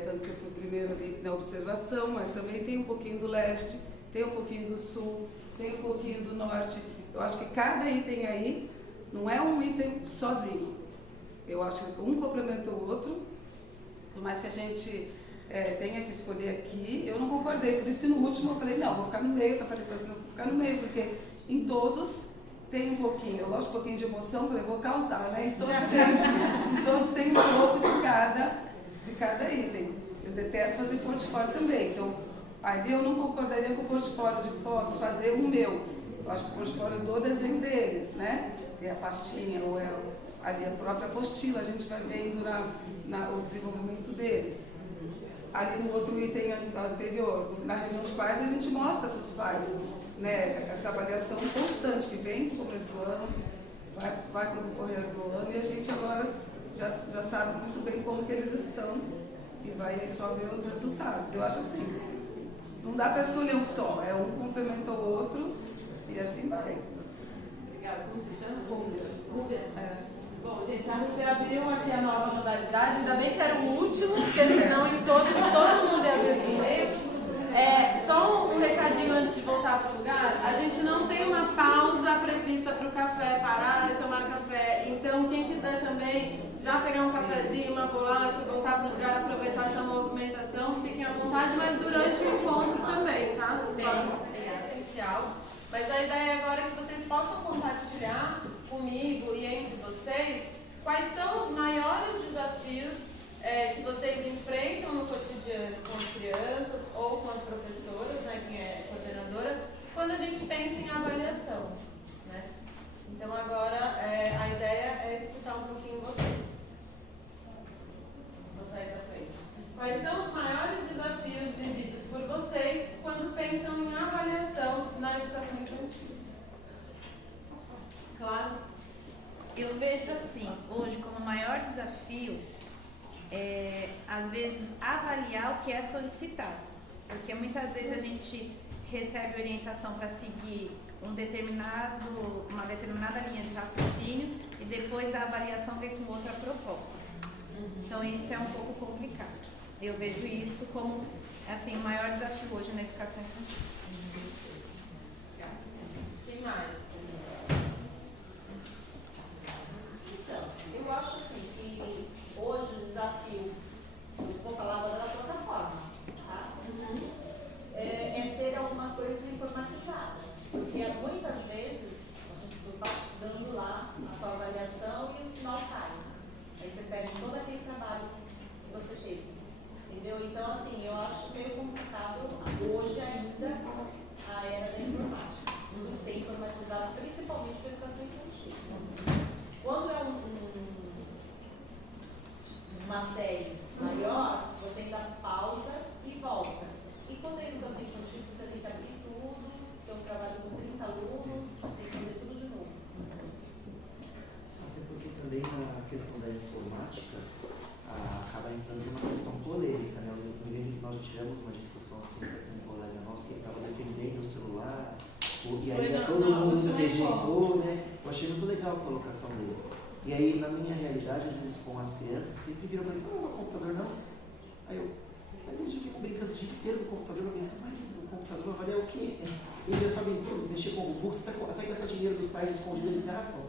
Tanto que eu fui primeiro ali na observação, mas também tem um pouquinho do leste tem um pouquinho do sul, tem um pouquinho do norte. Eu acho que cada item aí não é um item sozinho. Eu acho que um complementa o outro, por mais que a gente tenha que escolher aqui, eu não concordei, por isso que no último eu falei, não, vou ficar no meio, eu falei, não vou ficar no meio, porque em todos tem um pouquinho, eu gosto um pouquinho de emoção, falei, vou causar, né? Em todos tem um pouco de cada item. Eu detesto fazer portfólio também, então ali eu não concordaria com o portfólio de fotos, fazer o meu. Eu acho que o portfólio do desenho deles, né? Tem a pastinha, ou ali a própria apostila, a gente vai vendo o desenvolvimento deles. Ali no outro item anterior, na reunião de pais, a gente mostra para os pais, né, essa avaliação constante que vem no começo do ano, vai com o decorrer do ano, e a gente agora já sabe muito bem como que eles estão e vai só ver os resultados. Eu acho assim, não dá para escolher um só, um complementa o outro e assim vai. Obrigada. Como se chama? Rúbia. Bom, gente, a Rúbia abriu aqui a nova modalidade, ainda bem que era o último, porque senão em todo mundo ia ver com ele. Só um recadinho antes de voltar para o lugar, a gente não tem uma pausa prevista para o café, parar e tomar café, então quem quiser também já pegar um cafezinho, uma bolacha, voltar para o lugar, aproveitar essa movimentação, fiquem à vontade, mas durante o encontro também, tá? É essencial. Mas a ideia agora é que vocês possam compartilhar comigo e entre vocês quais são os maiores desafios que vocês enfrentam no cotidiano com as crianças ou com as professoras, né, quem é coordenadora, quando a gente pensa em avaliação, né? Então agora a ideia é escutar um pouquinho vocês. Vou sair da frente. Quais são os maiores desafios vividos por vocês quando pensam em avaliação na educação infantil? Claro. Eu vejo assim, hoje como o maior desafio às vezes avaliar o que é solicitado, porque muitas vezes a gente recebe orientação para seguir uma determinada linha de raciocínio e depois a avaliação vem com outra proposta. Então isso é um pouco complicado. Eu vejo isso como assim, o maior desafio hoje na educação infantil. Quem mais? Então, eu acho assim que hoje o desafio, vou falar agora da plataforma, tá? É ser algumas coisas informatizadas, porque muitas vezes a gente está dando lá a sua avaliação e o sinal cai. Aí você perde todo aquele trabalho que você teve, entendeu? Então, assim, eu acho meio complicado hoje ainda a era da informática, tudo ser informatizado, principalmente para a educação infantil. Quando é uma série maior, você ainda pausa e volta. E quando é educação infantil, você tem que abrir tudo, tem um trabalho com 30 alunos, tem que fazer tudo de novo. Até porque também na questão da informática acaba entrando numa questão polêmica, né? Eu lembro que nós tivemos uma discussão assim com um colega nosso que estava defendendo o celular, e aí todo mundo se rejeitou, né? Eu achei muito legal a colocação dele. E aí, na minha realidade, às vezes com as crianças, sempre viram para eles, não, o computador não. Aí eu, mas eles ficam brincando o dia inteiro do computador, mas o computador vai valer o quê? Eles já sabem tudo, mexer com o books, até gastar dinheiro dos pais escondidos, eles gastam.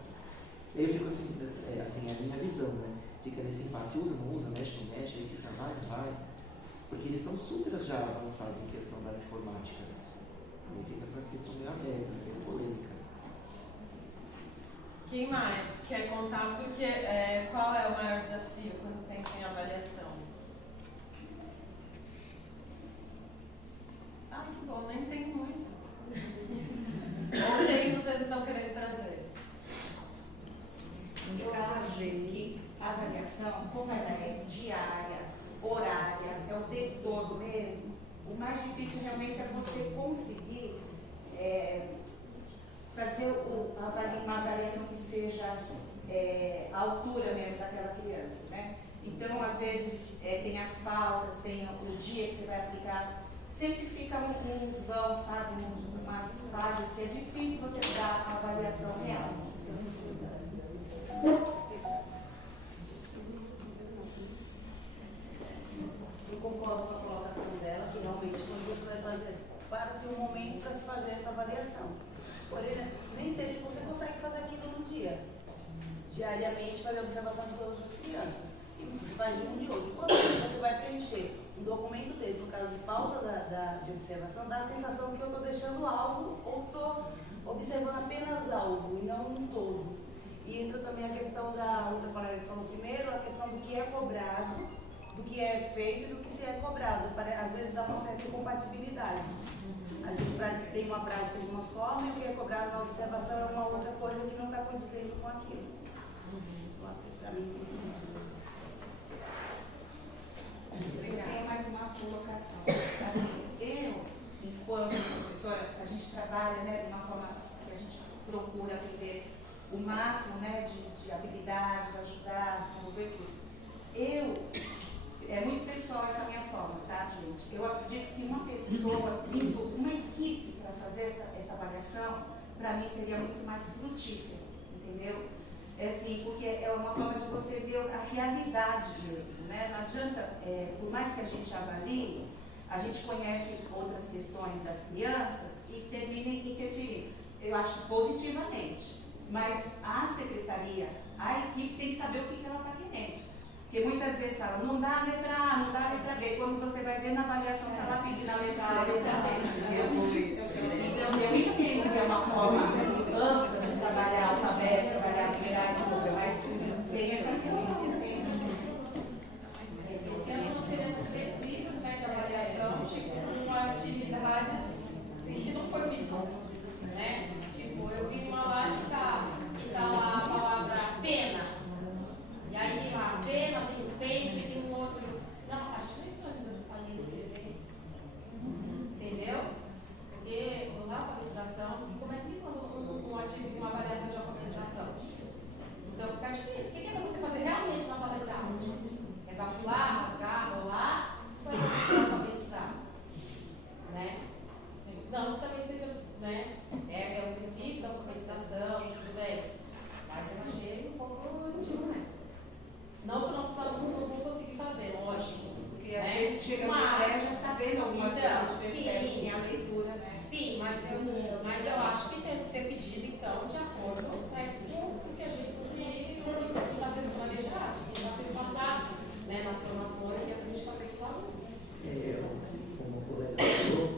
E aí eu fico assim, é a minha visão, né? Fica nesse impasse, usa, não usa, mexe, não mexe, aí fica, vai, não vai. Porque eles estão super já avançados em questão da informática. Aí fica essa questão meio aberta, meio polêmica. Quem mais quer contar? Porque qual é o maior desafio quando pensa em avaliação? Ah, que bom, nem tem muitos. Ou tem, vocês estão querendo trazer? Eu acho que a avaliação, como ela é diária, horária, é o tempo todo mesmo, o mais difícil realmente é você conseguir fazer uma avaliação que seja à altura mesmo daquela criança, né? Então, às vezes, tem as faltas, tem o dia que você vai aplicar, sempre fica uns vãos, sabe, umas falhas, que é difícil você dar a avaliação real. Eu concordo com a colocação dela, que realmente quando você vai fazer, para-se um momento para se fazer essa avaliação. Porém, nem sempre você consegue fazer aquilo num dia. Diariamente, fazer a observação de todas as crianças. E você faz de um de outro. Quando você vai preencher um documento desse, no caso de pauta de observação, dá a sensação que eu estou deixando algo ou estou observando apenas algo e não um todo. E entra também a questão da outra colega que falou primeiro, a questão do que é cobrado, do que é feito e do que se é cobrado. Às vezes dá uma certa incompatibilidade. A gente tem uma prática de uma forma e o que é cobrado na observação é uma outra coisa que não está condizendo com aquilo. Para mim, isso Tem mais uma colocação. Assim, eu, enquanto professora, a gente trabalha, né, de uma forma que a gente procura aprender o máximo, né, de habilidades, ajudar, desenvolver tudo. É muito pessoal essa minha forma, tá, gente? Eu acredito que uma pessoa, uma equipe para fazer essa avaliação, para mim seria muito mais frutífero, entendeu? É assim, porque é uma forma de você ver a realidade mesmo, né? Não adianta, por mais que a gente avalie, a gente conhece outras questões das crianças e termina interferindo. Eu acho positivamente, mas a secretaria, a equipe tem que saber o que ela está querendo. Porque muitas vezes falam, não dá a letra A, não dá a letra B. Quando você vai ver na avaliação, está lá pedindo a letra A, a letra B. Então, eu entendo que é uma forma ampla de trabalhar alfabeto, trabalhar numerais, mas tem essa questão. Esse ano nós teremos 3 livros, né, de avaliação, com atividades que não foram medidas, né? Tipo, eu vi uma lá que tá lá a palavra pena. E aí tem lá pena, tem o pente, tem um outro. Não, a gente não ensinou essas palhinhas de escrever isso. Entendeu? Porque na alfabetização, como é que uma avaliação de alfabetização? Então fica difícil. O que é para você fazer realmente na sala de aula? É bafular, rasgar, rolar? Ou é para você alfabetizar? Né? Não, que também seja, né? É um princípio da alfabetização, tudo bem. Mas eu achei um pouco demais. Não que nossos alunos não vão conseguir fazer, lógico. Porque às vezes chega no colégio sabendo algumas coisas, percebe que a leitura, né? Sim, mas eu acho que tem que ser pedido, então, de acordo com o que a gente está sendo planejado, que está sendo passado, né, nas formações e a gente fazer com o aluno. Como o colega falou,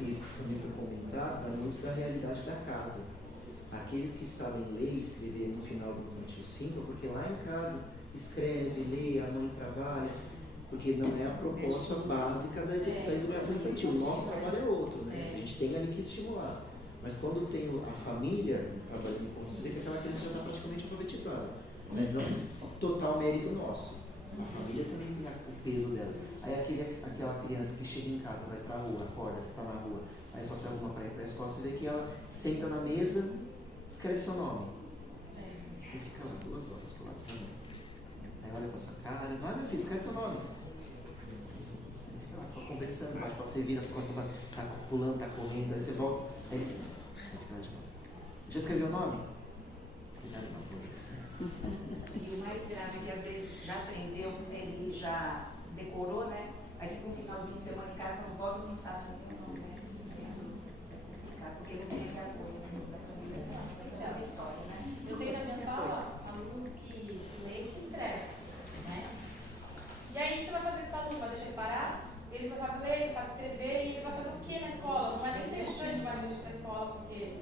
e também foi comentado, a música da realidade da casa. Aqueles que sabem ler e escrever no final do infantil 5, porque lá em casa escreve, lê, a mãe trabalha, porque não é a proposta básica da educação infantil. O nosso trabalho é outro, né? A gente tem ali que estimular. Mas quando tem a família trabalhando com você, que aquela criança já está praticamente alfabetizada. Mas não total mérito nosso. A família também tem o peso dela. Aí aquela criança que chega em casa, vai para a rua, acorda, está na rua, aí só se arruma para ir para a escola, você vê que ela senta na mesa, escreve seu nome. E fica lá 2 horas do lado da mãe. Aí olha pra sua cara e vai, meu filho, escreve teu nome. Fica lá só conversando, bate pra você, vira as costas, tá pulando, tá correndo, aí você volta, aí ele já escreveu o nome? Cuidado com a folha. E o mais grave é que às vezes já aprendeu, ele já decorou, né? Aí fica um finalzinho de semana em casa, quando volta, não sabe o nome, né? Porque não tem esse apoio, assim, é uma história, né? Eu tenho na minha sala aluno que lê e que escreve, né? E aí você vai fazer esse aluno, vai deixar ele parar? Ele só sabe ler, ele sabe escrever e ele vai fazer o que na escola? Não é nem interessante mais ele ir para a escola, porque,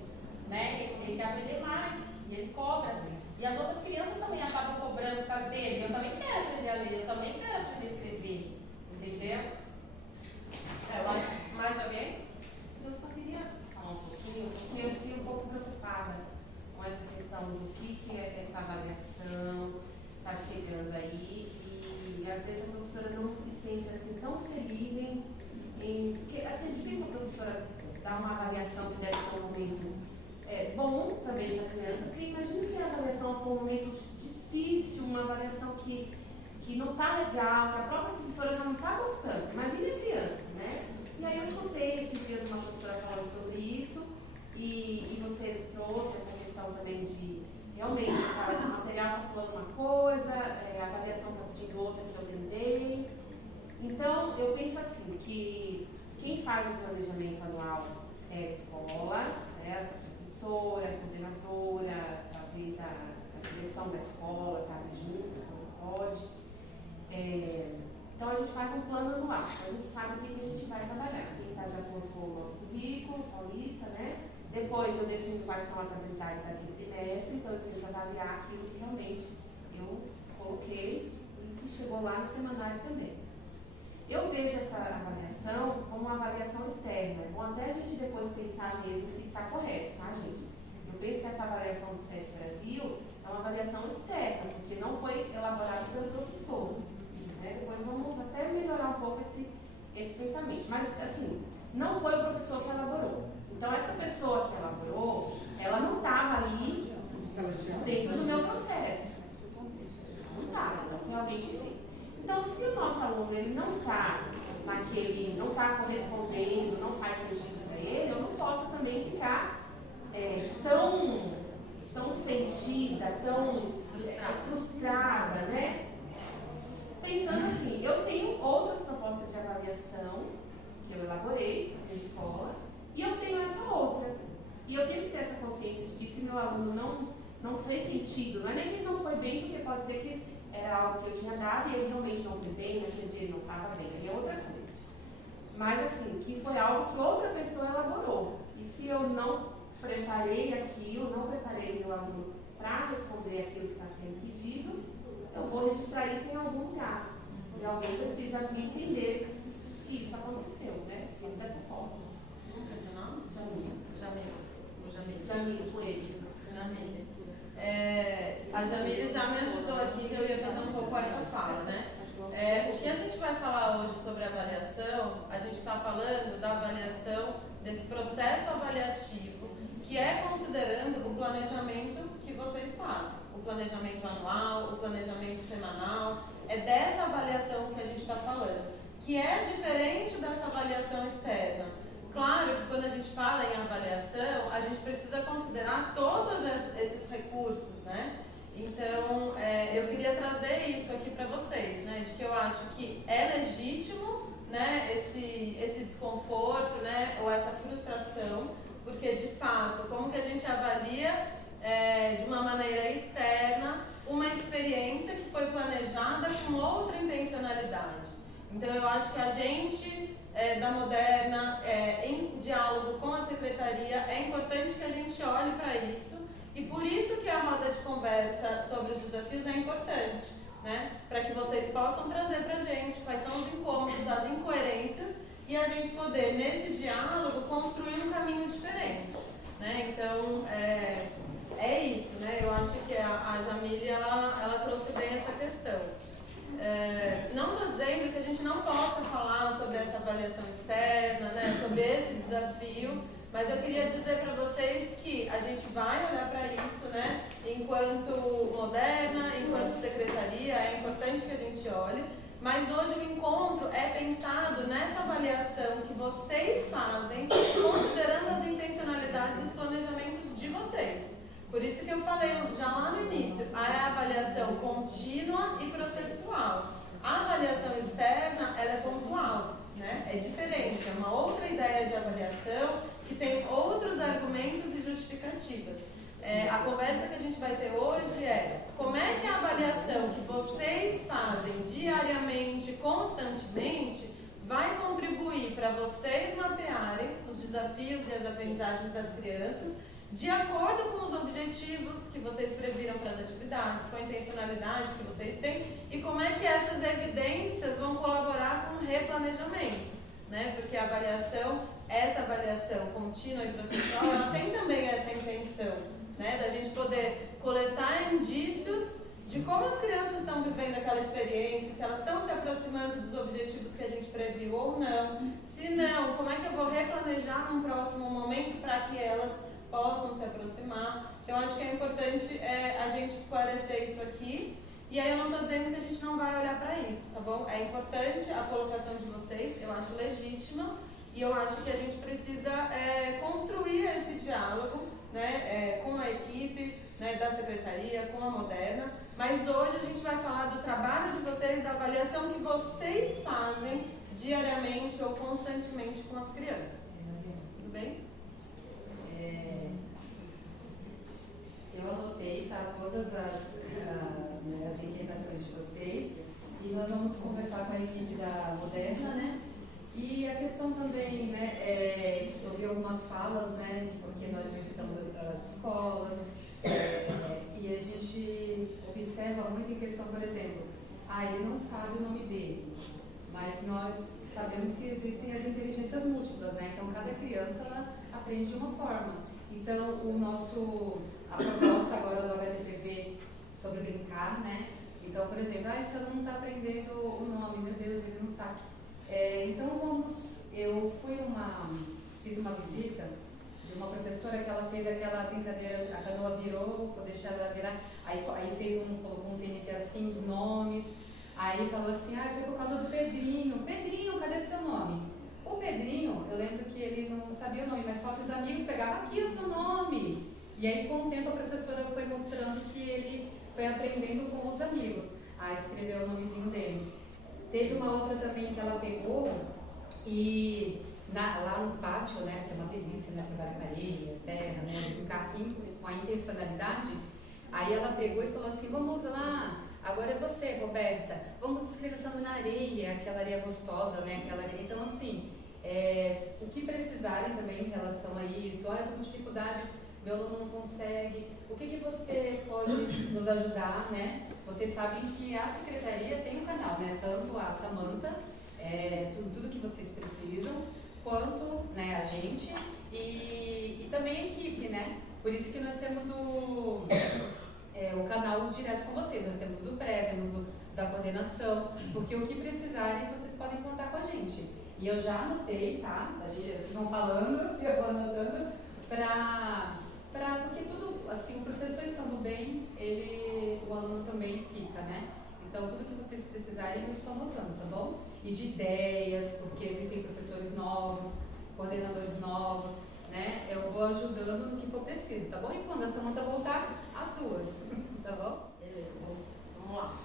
né, ele quer aprender mais e ele cobra. E as outras crianças também acabam cobrando por causa dele. Eu também quero aprender a ler, eu também quero aprender a escrever, entendeu? Mais alguém? Eu só queria falar um pouquinho, porque eu fiquei um pouco preocupada com essa questão do que é essa avaliação, está chegando aí, e às vezes a professora não se sente assim tão feliz porque assim, é difícil a professora dar uma avaliação que deve ser um momento bom também para a criança, porque imagina se a avaliação for um momento difícil, uma avaliação que não está legal, que a própria professora já não está gostando. Imagine a criança, né? E aí eu escutei esses dias uma professora falando sobre isso, e você trouxe essa questão também de realmente o material está falando uma coisa, a avaliação está pedindo outra que eu tentei. Então, eu penso assim, que quem faz o planejamento anual é a escola, né, a professora, a coordenadora, talvez a direção da escola, tá junto, quando pode. Então a gente faz um plano anual, a gente sabe o que a gente vai trabalhar, quem está de acordo com o nosso currículo, paulista, né? Depois eu defino quais são as habilidades daquele trimestre, então eu tenho que avaliar aquilo que realmente eu coloquei e que chegou lá no semanário também. Eu vejo essa avaliação como uma avaliação externa. É bom até a gente depois pensar mesmo se está correto, tá, gente? Eu penso que essa avaliação do CET Brasil é uma avaliação externa, porque não foi elaborada pelo professor. Né? Depois vamos até melhorar um pouco esse pensamento. Mas, assim, não foi o professor que elaborou. Então, essa pessoa que elaborou, ela não estava ali dentro do meu processo. Não estava, então foi alguém que fez. Então, se o nosso aluno ele não está não está correspondendo, não faz sentido para ele, eu não posso também ficar tão sentida, tão frustrada, né? Pensando assim, eu tenho outras propostas de avaliação que eu elaborei na escola e eu tenho essa outra. E eu tenho que ter essa consciência de que se meu aluno não fez sentido, não é nem que ele não foi bem, porque pode ser que era algo que eu tinha dado e ele realmente não foi bem, naquele dia ele não estava bem, aí é outra coisa. Mas assim, que foi algo que outra pessoa elaborou. E se eu não preparei aquilo, não preparei meu aluno para responder aquilo que está sendo pedido, eu vou registrar isso em algum lugar. E alguém precisa me entender que isso aconteceu, né? Mas dessa forma. Como é seu nome? Jamila, Coelho. Jamila. A Jamila já me ajudou aqui, que eu ia fazer um pouco essa fala, né? O que a gente vai falar hoje sobre avaliação, a gente está falando da avaliação, desse processo avaliativo, que é considerando o planejamento que vocês fazem. O planejamento anual, o planejamento semanal, é dessa avaliação que a gente está falando, que é diferente dessa avaliação externa. Claro que quando a gente fala em avaliação, a gente precisa considerar todos esses recursos, né? Então, eu queria trazer isso aqui para vocês, né? De que eu acho que é legítimo, né? Esse desconforto, né? Ou essa frustração, porque de fato, como que a gente avalia de uma maneira externa uma experiência que foi planejada com outra intencionalidade. Então, eu acho que a gente da Moderna, em diálogo com a Secretaria, é importante que a gente olhe para isso. E por isso que a roda de conversa sobre os desafios é importante, né? Para que vocês possam trazer para a gente quais são os incômodos, as incoerências e a gente poder, nesse diálogo, construir um caminho diferente, né? Então, é isso, né? Eu acho que a Jamile, ela trouxe bem essa questão. Não estou dizendo que a gente não possa falar sobre essa avaliação externa, né? Sobre esse desafio, mas eu queria dizer para vocês que a gente vai olhar para isso, né? Enquanto Moderna, enquanto secretaria, é importante que a gente olhe, mas hoje o encontro é pensado nessa avaliação que vocês fazem, considerando as intencionalidades e os planejamentos de vocês. Por isso que eu falei já lá no início, a avaliação contínua e processual. A avaliação externa, ela é pontual, né? É diferente, é uma outra ideia de avaliação que tem outros argumentos e justificativas. A conversa que a gente vai ter hoje é como é que a avaliação que vocês fazem diariamente, constantemente, vai contribuir para vocês mapearem os desafios e as aprendizagens das crianças de acordo com os objetivos que vocês previram para as atividades, com a intencionalidade que vocês têm e como é que essas evidências vão colaborar com o replanejamento, né? Porque a avaliação, essa avaliação contínua e processual, ela tem também essa intenção, né? Da gente poder coletar indícios de como as crianças estão vivendo aquela experiência, se elas estão se aproximando dos objetivos que a gente previu ou não. Se não, como é que eu vou replanejar num próximo momento para que elas possam se aproximar. Então, acho que é importante a gente esclarecer isso aqui. E aí eu não estou dizendo que a gente não vai olhar para isso, tá bom? É importante a colocação de vocês, eu acho legítima. E eu acho que a gente precisa construir esse diálogo, né, com a equipe, né, da Secretaria, com a Moderna. Mas hoje a gente vai falar do trabalho de vocês, da avaliação que vocês fazem diariamente ou constantemente com as crianças. Tudo bem? Eu anotei, tá, todas as inquietações de vocês e nós vamos conversar com a equipe da Moderna, né? E a questão também, né, eu vi algumas falas, né, porque nós visitamos as escolas e a gente observa muito em questão, por exemplo, ele não sabe o nome dele, mas nós sabemos que existem as inteligências múltiplas, né? Então cada criança ela aprende de uma forma. Então a proposta agora do HDPV sobre brincar, né? Então, por exemplo, esse aluno não está aprendendo o nome, meu Deus, ele não sabe. Então eu fiz uma visita de uma professora que ela fez aquela brincadeira, a canoa virou, vou deixar ela virar, aí colocou um TNT assim, os nomes, aí falou assim, foi por causa do Pedrinho. Pedrinho, cadê seu nome? O Pedrinho, eu lembro que ele não sabia o nome, mas só que os amigos pegavam, aqui é o seu nome. E aí com o tempo a professora foi mostrando que ele foi aprendendo com os amigos a escrever o nomezinho dele. Teve uma outra também que ela pegou e lá no pátio, né, que é uma delícia, né, trabalhar com areia, terra, né, brincar com a intencionalidade, aí ela pegou e falou assim, vamos lá, agora é você, Roberta, vamos escrever seu nome na areia, aquela areia gostosa, né, aquela areia. Então assim, o que precisarem também em relação a isso, eu tô com dificuldade, meu aluno não consegue, o que você pode nos ajudar, né? Vocês sabem que a secretaria tem um canal, né? Tanto a Samanta, tudo que vocês precisam, quanto, né, a gente e também a equipe, né? Por isso que nós temos o canal direto com vocês, nós temos do pré, temos da coordenação, porque o que precisarem vocês podem contar com a gente. E eu já anotei, tá? Vocês vão falando e eu vou anotando porque tudo, assim, o professor estando bem, o aluno também fica, né? Então, tudo que vocês precisarem, eu estou anotando, tá bom? E de ideias, porque existem professores novos, coordenadores novos, né? Eu vou ajudando no que for preciso, tá bom? E quando a Samanta voltar, as duas, tá bom? Beleza, vamos lá.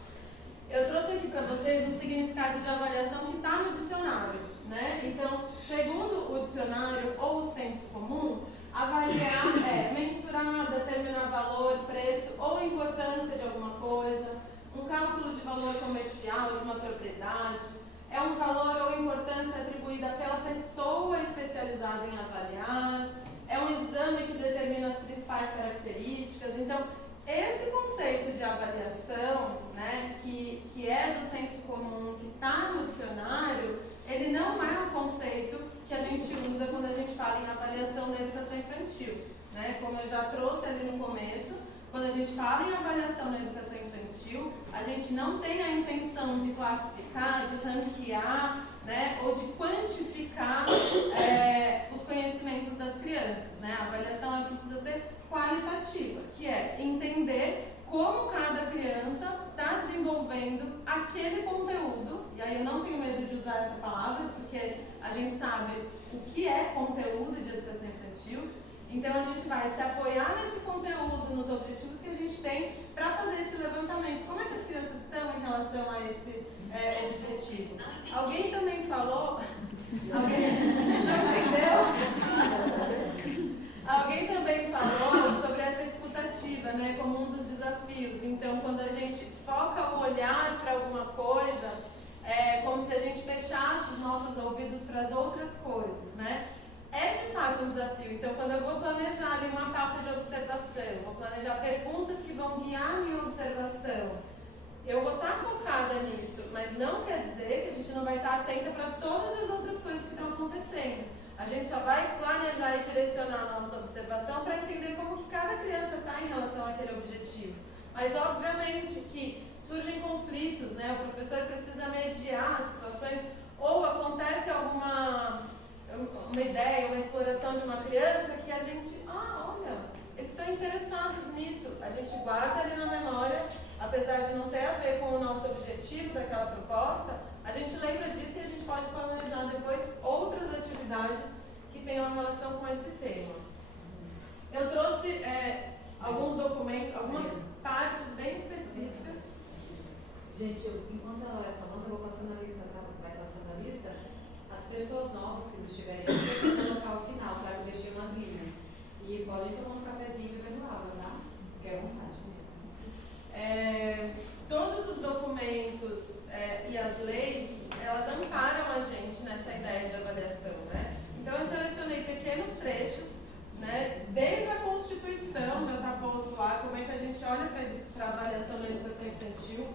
Eu trouxe aqui para vocês um significado de avaliação que está no dicionário, né? Então, segundo o dicionário ou o senso comum, avaliar é mensurar, determinar valor, preço ou importância de alguma coisa, um cálculo de valor comercial de uma propriedade, é um valor ou importância atribuída pela pessoa especializada em avaliar, é um exame que determina as principais características. Então, esse conceito de avaliação, né, que é do senso comum, que está no dicionário, ele não é um conceito que a gente usa quando a gente fala em avaliação na educação infantil, né? Como eu já trouxe ali no começo, quando a gente fala em avaliação na educação infantil, a gente não tem a intenção de classificar, de ranquear, né? Ou de quantificar os conhecimentos das crianças, né? A avaliação ela precisa ser qualitativa, que é entender como cada criança está desenvolvendo aquele conteúdo, e aí eu não tenho medo de usar essa palavra, porque a gente sabe o que é conteúdo de educação infantil, então a gente vai se apoiar nesse conteúdo, nos objetivos que a gente tem, para fazer esse levantamento. Como é que as crianças estão em relação a esse objetivo? Alguém também falou... Alguém não entendeu? Alguém também falou sobre essa escutativa, né, como um dos desafios. Então, quando a gente foca o olhar para alguma coisa, é como se a gente fechasse os nossos ouvidos para as outras coisas, né? É de fato um desafio. Então, quando eu vou planejar ali uma pauta de observação, vou planejar perguntas que vão guiar a minha observação, eu vou estar focada nisso, mas não quer dizer que a gente não vai estar atenta para todas as outras coisas que estão acontecendo. A gente só vai planejar e direcionar a nossa observação para entender como que cada criança está em relação àquele objetivo. Mas, obviamente, que surgem conflitos, né? O professor precisa mediar as situações, ou acontece uma ideia, uma exploração de uma criança que a gente, olha, eles estão interessados nisso. A gente guarda ali na memória, apesar de não ter a ver com o nosso objetivo daquela proposta, a gente lembra disso e a gente pode planejar depois outras atividades que tenham relação com esse tema. Eu trouxe alguns documentos, algumas partes bem específicas. Gente, enquanto ela vai falando, eu vou passando a lista, vai passando a lista. As pessoas novas que estiverem aqui, eu vou colocar ao final, para eu deixar umas linhas. E podem tomar um cafezinho e bebendo água, tá? Fique à vontade. Todos os documentos e as leis, elas amparam a gente nessa ideia de avaliação, né? Então eu selecionei pequenos trechos, né? Desde a Constituição, já está posto lá, como é que a gente olha para a avaliação na educação infantil.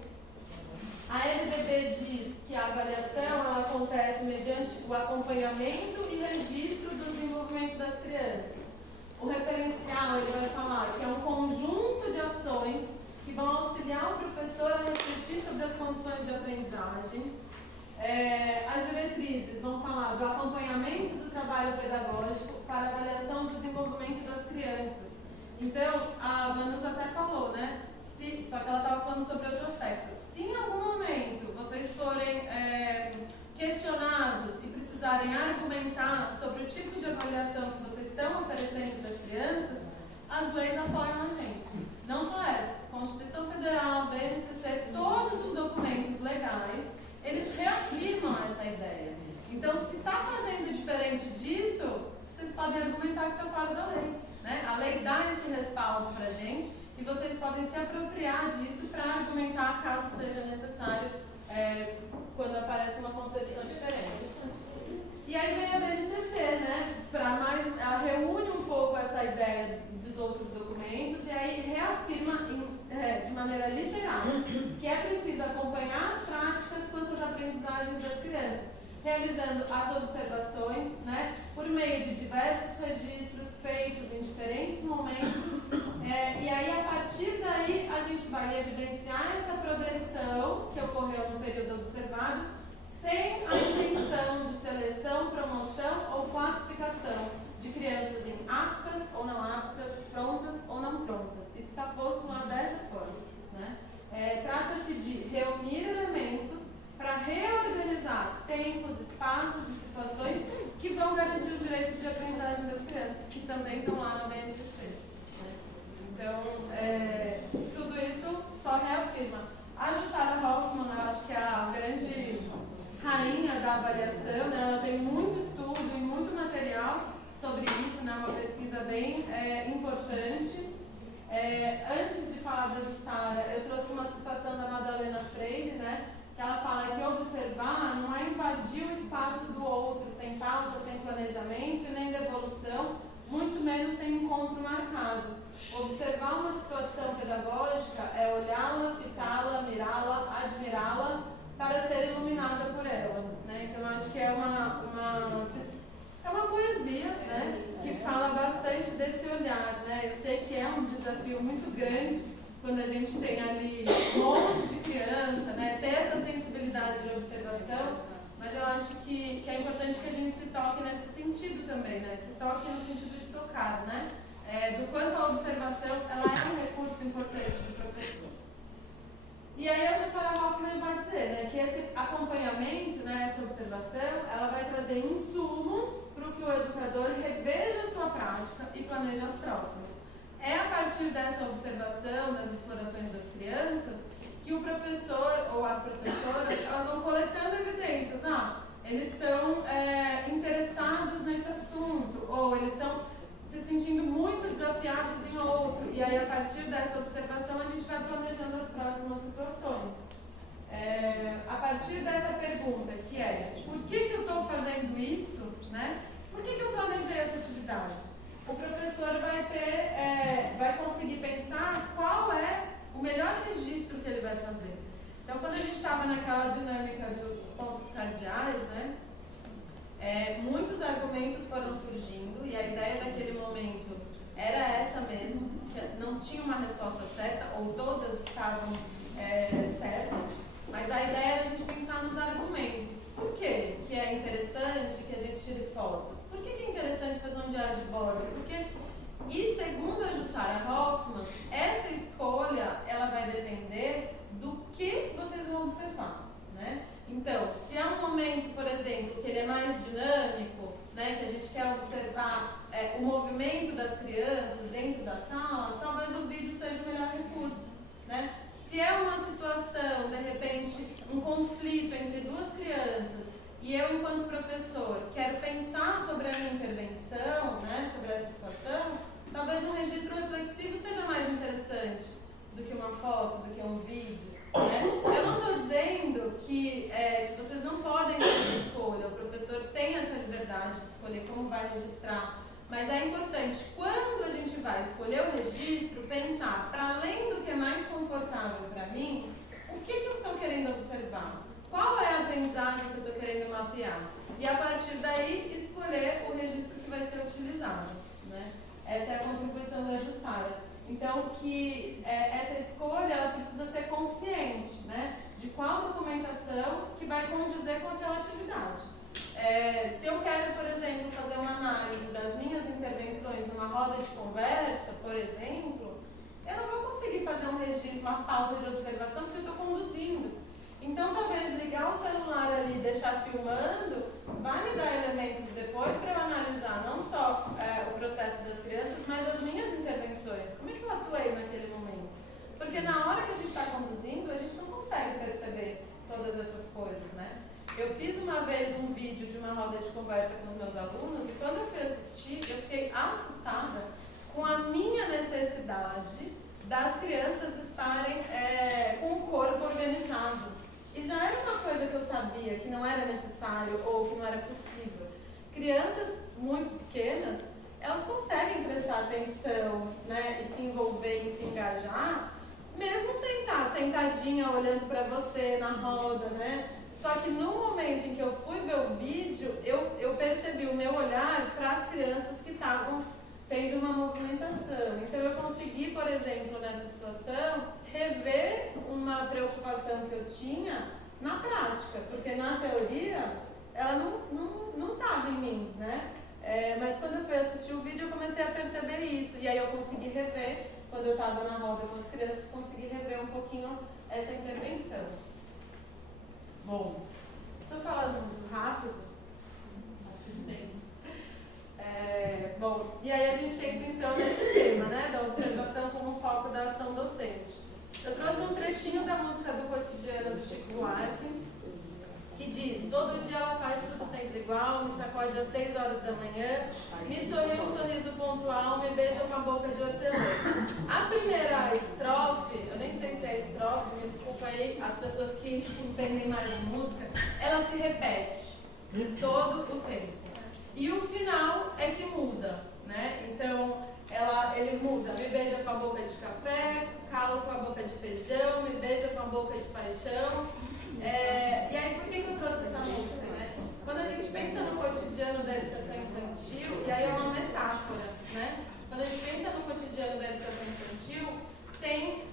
A LDB diz que a avaliação ela acontece mediante o acompanhamento e registro do desenvolvimento das crianças. O referencial ele vai falar que é um conjunto de ações que vão auxiliar o professor a refletir sobre as condições de aprendizagem. As diretrizes vão falar do acompanhamento do trabalho pedagógico para avaliação do desenvolvimento das crianças. Então, a Vanusa até falou, né? Só que ela estava falando sobre outro aspecto. Se em algum momento vocês forem questionados e precisarem argumentar sobre o tipo de avaliação que vocês estão oferecendo para as crianças, as leis apoiam a gente. Não só essas, Constituição Federal, BNCC, todos os documentos legais, eles reafirmam essa ideia. Então, se está fazendo diferente disso, vocês podem argumentar que está fora da lei, né? A lei dá esse respaldo para a gente e vocês podem se apropriar disso para argumentar caso seja necessário quando aparece uma concepção diferente. E aí vem a BNCC, né? Ela reúne um pouco essa ideia dos outros documentos e aí reafirma de maneira literal que é preciso acompanhar as práticas quanto às aprendizagens das crianças, realizando as observações, né, por meio de diversos registros feitos em diferentes momentos, e aí a partir daí a gente vai evidenciar essa progressão que ocorreu no período observado, sem a intenção de seleção, promoção ou classificação de crianças em aptas ou não aptas, prontas ou não prontas. Isso está posto lá dessa forma, né? Trata-se de reunir elementos para reorganizar tempos, espaços e situações que vão garantir os direitos de aprendizagem das crianças, que também estão lá na BNCC. Né? Então, tudo isso só reafirma. A Jussara Hoffmann, eu acho que é a grande rainha da avaliação, né? Ela tem muito estudo e muito material sobre isso, né? Uma pesquisa bem importante. Antes de falar da Jussara, eu trouxe uma citação da Madalena Freire, né? Que ela fala que observar não é invadir o espaço do outro, sem pauta, sem planejamento e nem devolução, muito menos sem encontro marcado. Observar uma situação pedagógica é olhá-la, fitá-la, mirá-la, admirá-la, para ser iluminada por ela. Né? Então, eu acho que é uma poesia, né? Que fala bastante desse olhar. Né? Eu sei que é um desafio muito grande quando a gente tem ali um monte de criança, né? Ter essa sensibilidade de observação, mas eu acho que é importante que a gente se toque nesse sentido também, né? Se toque no sentido de tocar, né? Do quanto a observação ela é um recurso importante do professor. E aí a Jussara Hoffmann vai dizer, né, que esse acompanhamento, né, essa observação, ela vai trazer insumos para que o educador reveja a sua prática e planeje as próximas. É a partir dessa observação das explorações das crianças que o professor ou as professoras elas vão coletando evidências. Eles estão interessados nesse assunto, ou eles estão se sentindo muito desafiados em outro. E aí, a partir dessa observação, a gente vai planejando as próximas situações. A partir dessa pergunta, que é, por que eu estou fazendo isso? Né? Por que eu planejei essa atividade? O professor vai conseguir pensar qual é o melhor registro que ele vai fazer. Então, quando a gente estava naquela dinâmica dos pontos cardeais, né, muitos argumentos foram surgindo e a ideia daquele momento era essa mesmo, que não tinha uma resposta certa, ou todas estavam certas, mas a ideia era a gente pensar nos argumentos. Por quê? Que é interessante que a gente tire fotos? Por que é interessante fazer um diário de bordo? E segundo a Jussara Hoffmann, essa escolha ela vai depender do que vocês vão observar, né? Então, se é um momento, por exemplo, que ele é mais dinâmico, né, que a gente quer observar o movimento das crianças dentro da sala, talvez o vídeo seja o melhor recurso, né? Se é uma situação, de repente, foto do que um vídeo, né? Eu não estou dizendo que vocês não podem ter escolha, o professor tem essa liberdade de escolher como vai registrar, mas é importante, quando a gente vai escolher o registro, pensar, para além do que é mais confortável para mim, o que eu estou querendo observar? Qual é a aprendizagem que eu estou querendo mapear? E a partir daí, escolher o registro que vai ser utilizado, né? Essa é a contribuição da Jussara. Então, que essa escolha ela precisa ser consciente, né? De qual documentação que vai condizer com aquela atividade. Se eu quero, por exemplo, fazer uma análise das minhas intervenções numa roda de conversa, por exemplo, eu não vou conseguir fazer um registro, uma pauta de observação, porque eu estou conduzindo. Então, talvez ligar o celular ali e deixar filmando vai me dar elementos depois para eu analisar não só o processo das crianças, mas as minhas intervenções. Como é que eu atuei naquele momento? Porque na hora que a gente está conduzindo, a gente não consegue perceber todas essas coisas, né? Eu fiz uma vez um vídeo de uma roda de conversa com os meus alunos e quando eu fui assistir, eu fiquei assustada com a minha necessidade das crianças estarem com o corpo organizado. E já era uma coisa que eu sabia que não era necessário ou que não era possível. Crianças muito pequenas, elas conseguem prestar atenção, né, e se envolver e se engajar, mesmo sem estar sentadinha olhando para você na roda, né? Só que no momento em que eu fui ver o vídeo, eu percebi o meu olhar para as crianças que estavam tendo uma movimentação. Então eu consegui, por exemplo, nessa situação, rever uma preocupação que eu tinha na prática, porque na teoria ela não estava em mim, né? Mas quando eu fui assistir o vídeo eu comecei a perceber isso, e aí eu consegui rever, quando eu estava na roda com as crianças, consegui rever um pouquinho essa intervenção. Bom, estou falando muito rápido? Tudo bem. Bom, e aí a gente entra então nesse tema, né, da observação como foco da ação docente. Eu trouxe um trechinho da música do cotidiano do Chico Buarque, que diz: todo dia ela faz tudo sempre igual, me sacode às 6 horas da manhã, me sorri um sorriso pontual, me beija com a boca de hortelã. A primeira estrofe, eu nem sei se é estrofe, me desculpa aí, as pessoas que entendem mais de música, ela se repete todo o tempo. E o final é que muda, né? Então, ele muda, me beija com a boca de café, calo com a boca de feijão, me beija com a boca de paixão. E aí, por que eu trouxe essa música, né? Quando a gente pensa no cotidiano da educação infantil, e aí é uma metáfora, né? Quando a gente pensa no cotidiano da educação infantil, tem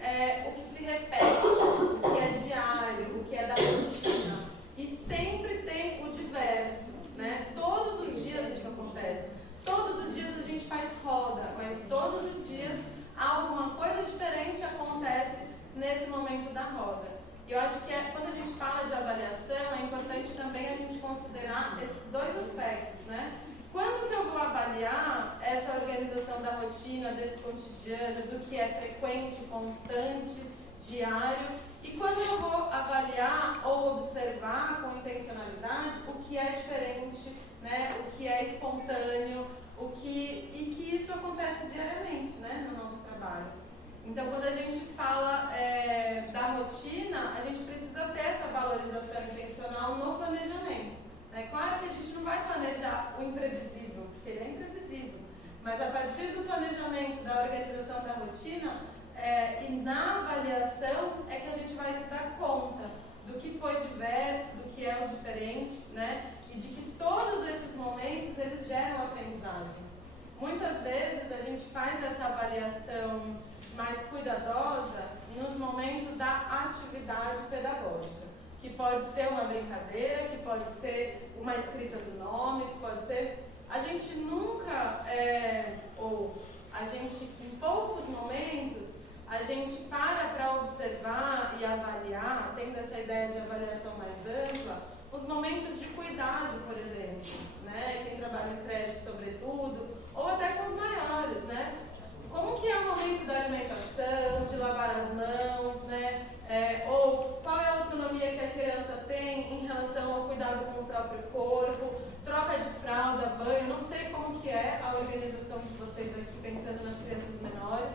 o que se repete, o que é diário, o que é da rotina. E sempre tem o diverso, né? Todos os dias isso acontece. Todos os dias a gente faz roda, mas todos os dias alguma coisa diferente acontece nesse momento da roda. E eu acho que quando a gente fala de avaliação, é importante também a gente considerar esses dois aspectos, né? Quando que eu vou avaliar essa organização da rotina, desse cotidiano, do que é frequente, constante, diário, e quando eu vou avaliar ou observar com intencionalidade o que é diferente, né? O que é espontâneo, e que isso acontece diariamente, né? No nosso trabalho. Então, quando a gente fala da rotina, a gente precisa ter essa valorização intencional no planejamento. É claro que a gente não vai planejar o imprevisível, porque ele é imprevisível. Mas a partir do planejamento, da organização da rotina, e na avaliação é que a gente vai se dar conta do que foi diverso, do que é o diferente, né? E de que todos esses momentos, eles geram aprendizagem. Muitas vezes a gente faz essa avaliação mais cuidadosa nos momentos da atividade pedagógica, que pode ser uma brincadeira, que pode ser uma escrita do nome, que pode ser... A gente nunca, em poucos momentos, a gente para observar e avaliar, tendo essa ideia de avaliação mais ampla, os momentos de cuidado, por exemplo, né? Quem trabalha em creche, sobretudo, ou até com os maiores, né? Como que é o momento da alimentação, de lavar as mãos, né? Ou qual é a autonomia que a criança tem em relação ao cuidado com o próprio corpo, troca de fralda, banho, não sei como que é a organização de vocês aqui, pensando nas crianças menores,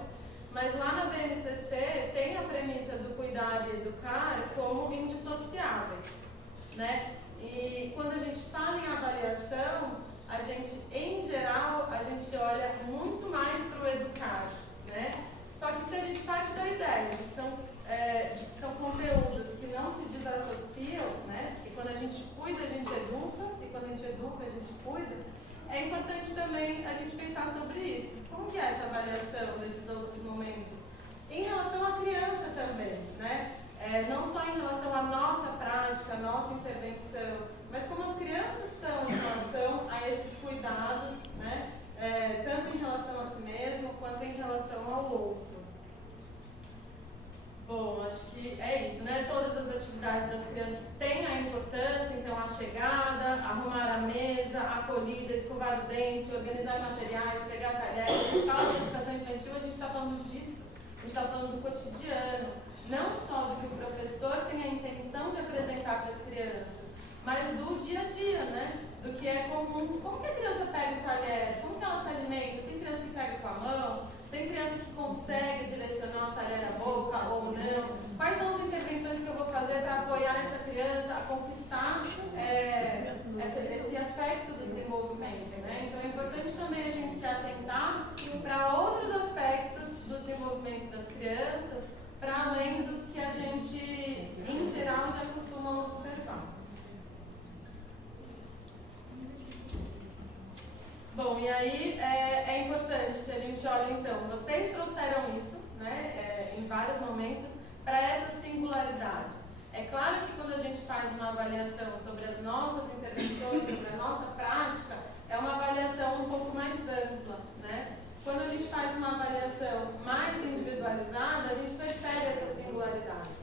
mas lá na BNCC tem a premissa gente olha muito mais para o educar, né? Só que se a gente parte da ideia de que são conteúdos que não se desassociam, né? Porque quando a gente cuida, a gente educa, e quando a gente educa, a gente cuida, é importante também a gente pensar sobre isso. Como que é essa avaliação desses outros momentos? Em relação à criança também, né? Não só em relação à nossa prática, à nossa intervenção, mas como as crianças estão em relação a esses cuidados, né? Tanto em relação a si mesmo, quanto em relação ao outro. Bom, acho que é isso, né? Todas as atividades das crianças têm a importância, então a chegada, arrumar a mesa, a acolhida, escovar o dente, organizar materiais, pegar talheres. A gente fala de educação infantil, a gente está falando disso, a gente está falando do cotidiano, não só do que o professor tem a intenção de apresentar para as crianças, mas do dia a dia, né? Do que é comum. Como que a criança pega o talher? Como que ela se alimenta? Tem criança que pega com a mão? Tem criança que consegue direcionar o talher à boca ou não? Quais são as intervenções que eu vou fazer para apoiar essa criança a conquistar esse aspecto do desenvolvimento, né? Então é importante também a gente se atentar para outros aspectos do desenvolvimento das crianças, para além dos que a gente, em geral, já costuma observar. Bom, e aí é importante que a gente olhe, então, vocês trouxeram isso, né, em vários momentos, para essa singularidade. É claro que quando a gente faz uma avaliação sobre as nossas intervenções, sobre a nossa prática, é uma avaliação um pouco mais ampla, né? Quando a gente faz uma avaliação mais individualizada, a gente percebe essa singularidade.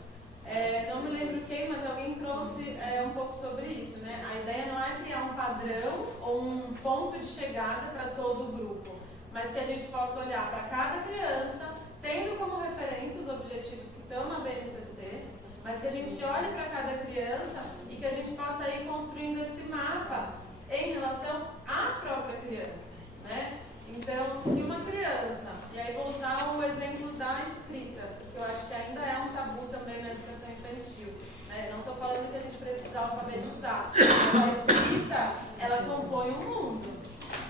Não me lembro quem, mas alguém trouxe um pouco sobre isso, né? A ideia não é criar um padrão ou um ponto de chegada para todo o grupo, mas que a gente possa olhar para cada criança, tendo como referência os objetivos que estão na BNCC, mas que a gente olhe para cada criança e que a gente possa ir construindo esse mapa em relação à própria criança, né? Então, se uma criança, e aí vou usar o exemplo da escrita, porque eu acho que ainda é um tabu também na educação infantil, né? Não estou falando que a gente precisa alfabetizar, mas a escrita, ela compõe um mundo,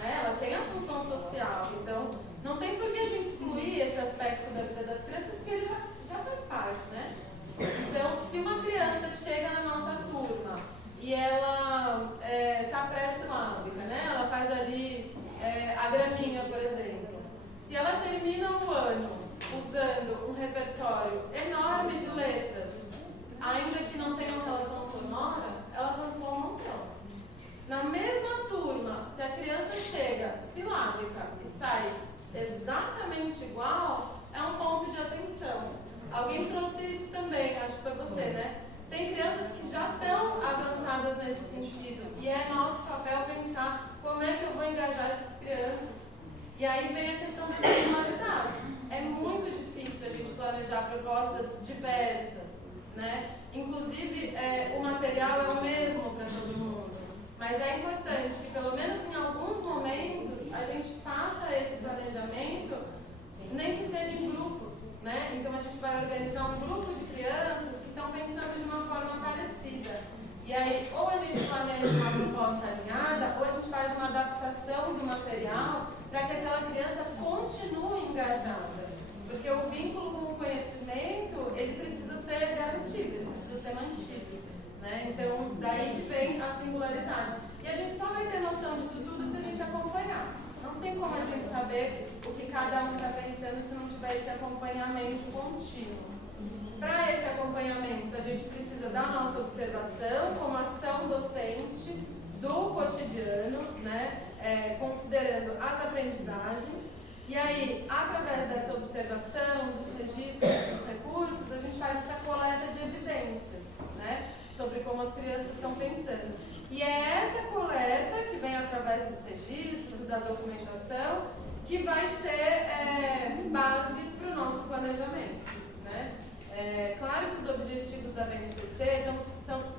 né? Ela tem a função social, então não tem por que a gente excluir esse aspecto da vida das crianças, porque ele já faz parte, né? Então, se uma criança chega na nossa turma e ela está pré-silábica, né? Ela faz ali a graminha, por exemplo. Se ela termina o ano usando um repertório enorme de letras, ainda que não tenha uma relação sonora, ela avançou um montão. Na mesma turma, se a criança chega silábica e sai exatamente igual, é um ponto de atenção. Alguém trouxe isso também, acho que foi você, né? Tem crianças que já estão avançadas nesse sentido, e é nosso papel pensar como é que eu vou engajar essas crianças. E aí vem a questão da singularidade. É muito difícil a gente planejar propostas diversas, né? Inclusive, o material é o mesmo para todo mundo. Mas é importante que, pelo menos em alguns momentos, a gente faça esse planejamento, nem que seja em grupos, né? Então, a gente vai organizar um grupo de crianças que estão pensando de uma forma parecida. E aí, ou a gente planeja uma proposta alinhada, ou a gente faz uma adaptação do material para que aquela criança continue engajada. Porque o vínculo com o conhecimento, ele precisa ser garantido, ele precisa ser mantido, né? Então, daí que vem a singularidade. E a gente só vai ter noção disso tudo se a gente acompanhar. Não tem como a gente saber o que cada um está pensando se não tiver esse acompanhamento contínuo. Para esse acompanhamento, a gente precisa da nossa observação como ação docente do cotidiano, né? Considerando as aprendizagens. E aí, através dessa observação, dos registros, dos recursos, a gente faz essa coleta de evidências, né? Sobre como as crianças estão pensando. E é essa coleta, que vem através dos registros e da documentação, que vai ser base para o nosso planejamento, né? Claro que os objetivos da BNCC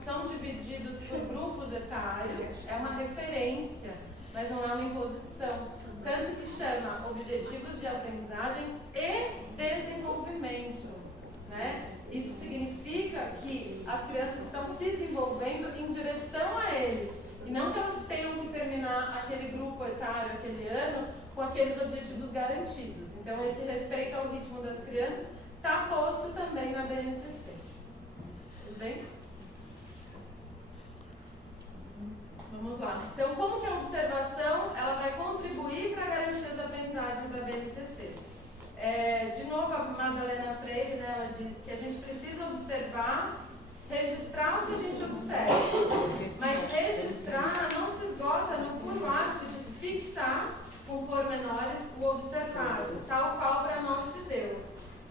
são divididos por grupos etários, é uma referência, mas não é uma imposição. Tanto que chama Objetivos de Aprendizagem e Desenvolvimento, né? Isso significa que as crianças estão se desenvolvendo em direção a eles, e não que elas tenham que terminar aquele grupo etário, aquele ano, com aqueles objetivos garantidos. Então, esse respeito ao ritmo das crianças está posto também na BNCC. Tudo bem? Vamos lá. Então, como que a observação ela vai contribuir para a garantia das aprendizagens da BNCC? De novo, a Madalena Freire, né, ela diz que a gente precisa observar, registrar o que a gente observa. Mas registrar não se esgota no puro ato de fixar com pormenores o observado, tal qual para nós se deu.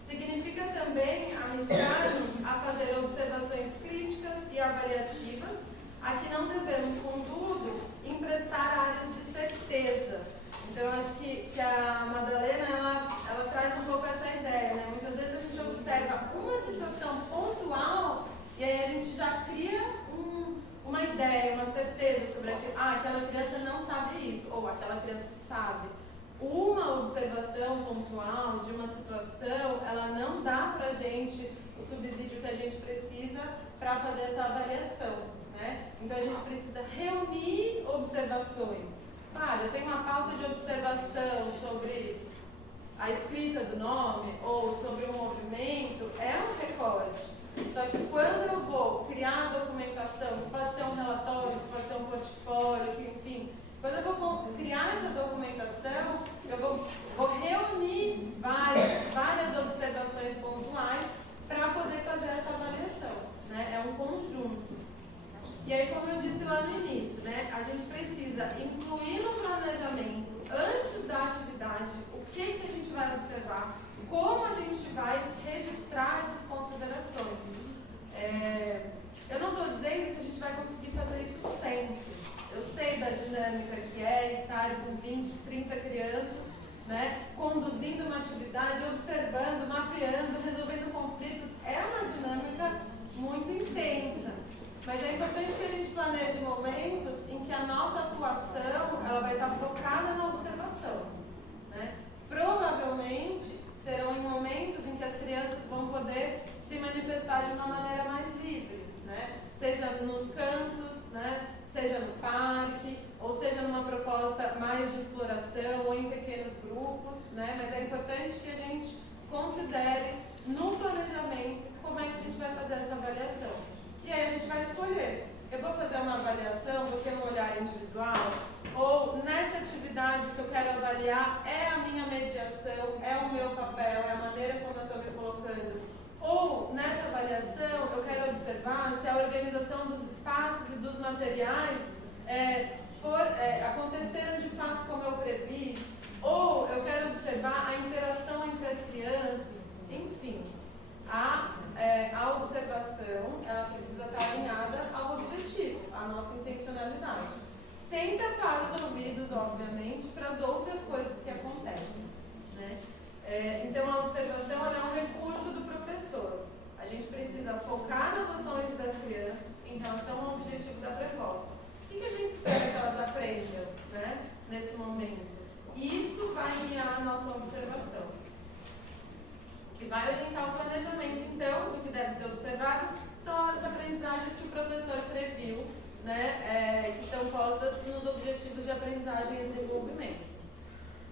Significa também arriscar-nos a fazer observações críticas e avaliativas, a que não devemos, contudo, emprestar áreas de certeza. Então, eu acho que a Madalena, ela traz um pouco essa ideia, né? Muitas vezes a gente observa uma situação pontual e aí a gente já cria uma ideia, uma certeza sobre aquilo. Ah, aquela criança não sabe isso, ou aquela criança sabe. Uma observação pontual de uma situação, ela não dá pra gente o subsídio que a gente precisa para fazer essa avaliação, né? Então a gente precisa reunir observações. Claro, eu tenho uma pauta de observação sobre a escrita do nome ou sobre um movimento, é um recorte. Só que quando eu vou criar a documentação, que pode ser um relatório, que pode ser um portfólio, que, enfim, quando eu vou criar essa documentação, eu vou reunir várias observações pontuais para poder fazer essa avaliação, né? É um conjunto. E aí, como eu disse lá no início, né, a gente precisa incluir no planejamento, antes da atividade, o que a gente vai observar, como a gente vai registrar essas considerações. Eu não estou dizendo que a gente vai conseguir fazer isso sempre. Eu sei da dinâmica que é estar com 20, 30 crianças, né, conduzindo uma atividade, observando, mapeando, resolvendo conflitos. É uma dinâmica muito intensa. Mas é importante que a gente planeje momentos em que a nossa atuação ela vai estar focada na observação, né? Provavelmente serão em momentos em que as crianças vão poder se manifestar de uma maneira mais livre, né? Seja nos cantos, né? Seja no parque, ou seja numa proposta mais de exploração ou em pequenos grupos, né? Mas é importante que a gente considere no planejamento como é que a gente vai fazer essa avaliação. E aí a gente vai escolher. Eu vou fazer uma avaliação, vou ter um olhar individual, ou nessa atividade que eu quero avaliar é a minha mediação, é o meu papel, é a maneira como eu estou me colocando. Ou nessa avaliação eu quero observar se a organização dos espaços e dos materiais aconteceram de fato como eu previ, ou eu quero observar a interação entre as crianças, enfim. A observação, ela precisa estar alinhada ao objetivo, à nossa intencionalidade. Sem tapar os ouvidos, obviamente, para as outras coisas que acontecem, né? Então, a observação ela é um recurso do professor. A gente precisa focar nas ações das crianças em relação ao objetivo da proposta. O que a gente espera que elas aprendam, né, nesse momento? Isso vai guiar a nossa observação. Que vai orientar o planejamento, então, do que deve ser observado, são as aprendizagens que o professor previu, né, que estão postas nos objetivos de aprendizagem e desenvolvimento.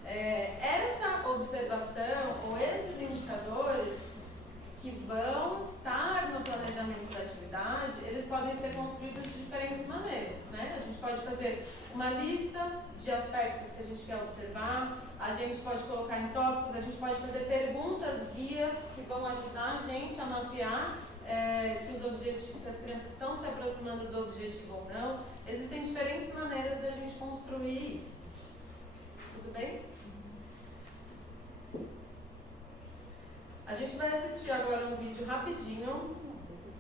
Essa observação, ou esses indicadores que vão estar no planejamento da atividade, eles podem ser construídos de diferentes maneiras, né? A gente pode fazer uma lista de aspectos que a gente quer observar, a gente pode colocar em tópicos, a gente pode fazer perguntas guia que vão ajudar a gente a mapear se as crianças estão se aproximando do objetivo ou não. Existem diferentes maneiras da gente construir isso. Tudo bem? A gente vai assistir agora um vídeo rapidinho.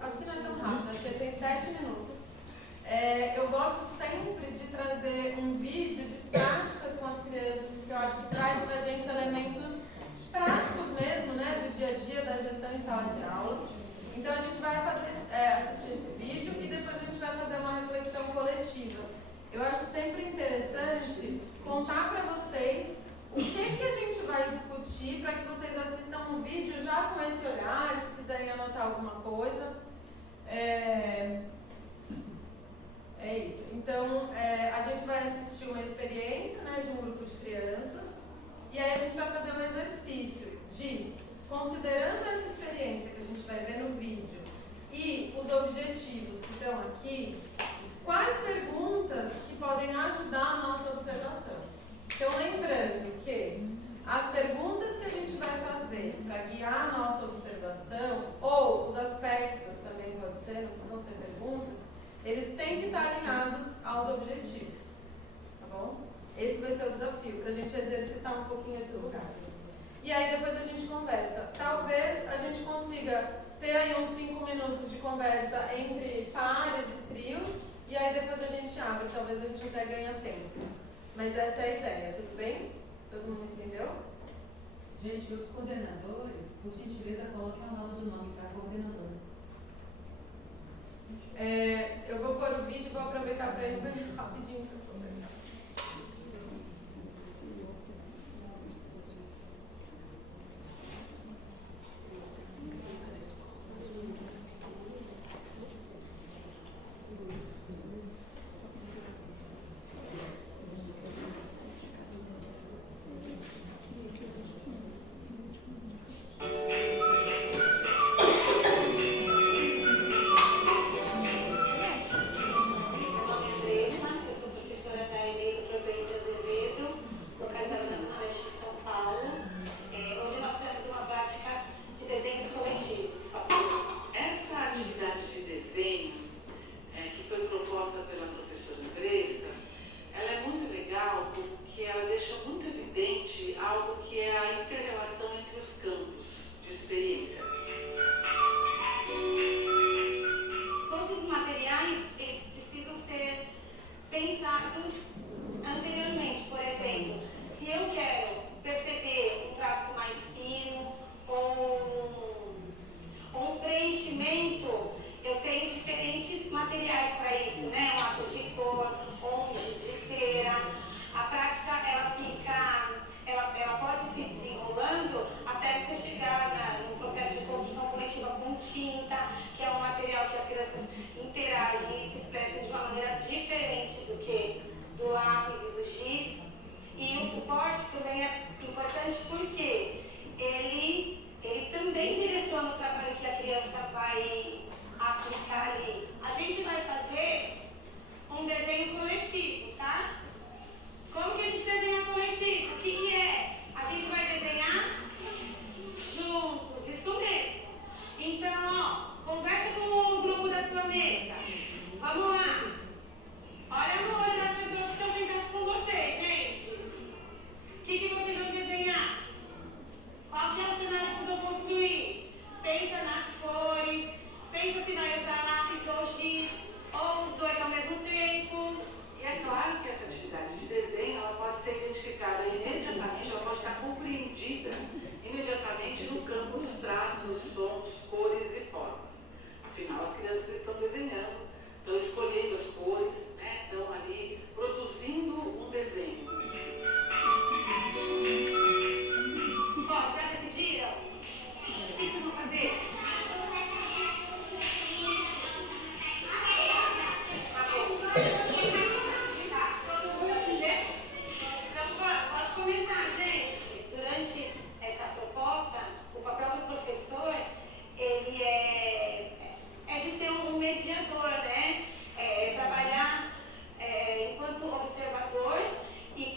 Acho que não é tão rápido, acho que ele tem 7 minutos. Eu gosto sempre de trazer um vídeo de práticas com as crianças, porque eu acho que traz pra gente elementos práticos mesmo, né, do dia a dia da gestão em sala de aula. Então a gente vai assistir esse vídeo e depois a gente vai fazer uma reflexão coletiva. Eu acho sempre interessante contar para vocês o que a gente vai discutir para que vocês assistam um vídeo já com esse olhar, se quiserem anotar alguma coisa. É isso. Então, a gente vai assistir uma experiência, né, de um grupo de crianças ficar um pouquinho nesse lugar. E aí depois a gente conversa. Talvez a gente consiga ter aí uns 5 minutos de conversa entre pares e trios, e aí depois a gente abre, talvez a gente até ganhe tempo. Mas essa é a ideia, tudo bem? Todo mundo entendeu? Gente, os coordenadores, por gentileza, coloquem o nome do nome para coordenador. Eu vou pôr o vídeo e vou aproveitar para ir rapidinho para conversar. mediador, né? Trabalhar enquanto observador e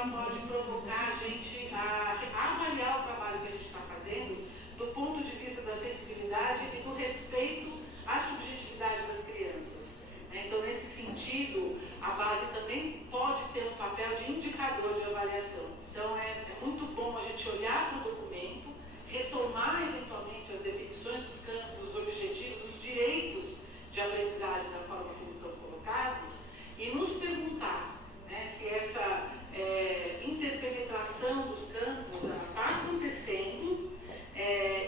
ela pode provocar a gente a avaliar o trabalho que a gente está fazendo do ponto de vista da sensibilidade e do respeito à subjetividade das crianças. Então, nesse sentido, a base também pode ter um papel de indicador de avaliação. Então, é muito bom a gente olhar para o documento, retomar eventualmente as definições dos campos, os objetivos, os direitos de aprendizagem da forma como estão colocados e nos perguntar, né, se essa interpenetração dos campos está acontecendo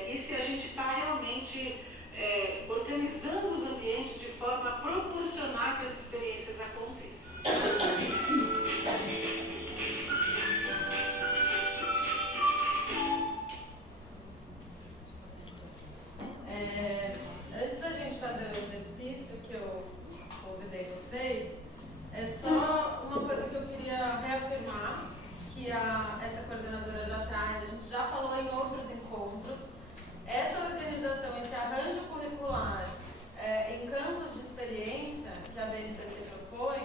e se a gente está realmente organizando os ambientes de forma a proporcionar que as experiências aconteçam. Antes da gente fazer o exercício que eu convidei vocês, é só uma coisa que eu queria reafirmar, que essa coordenadora já traz, a gente já falou em outros encontros. Essa organização, esse arranjo curricular em campos de experiência que a BNCC propõe,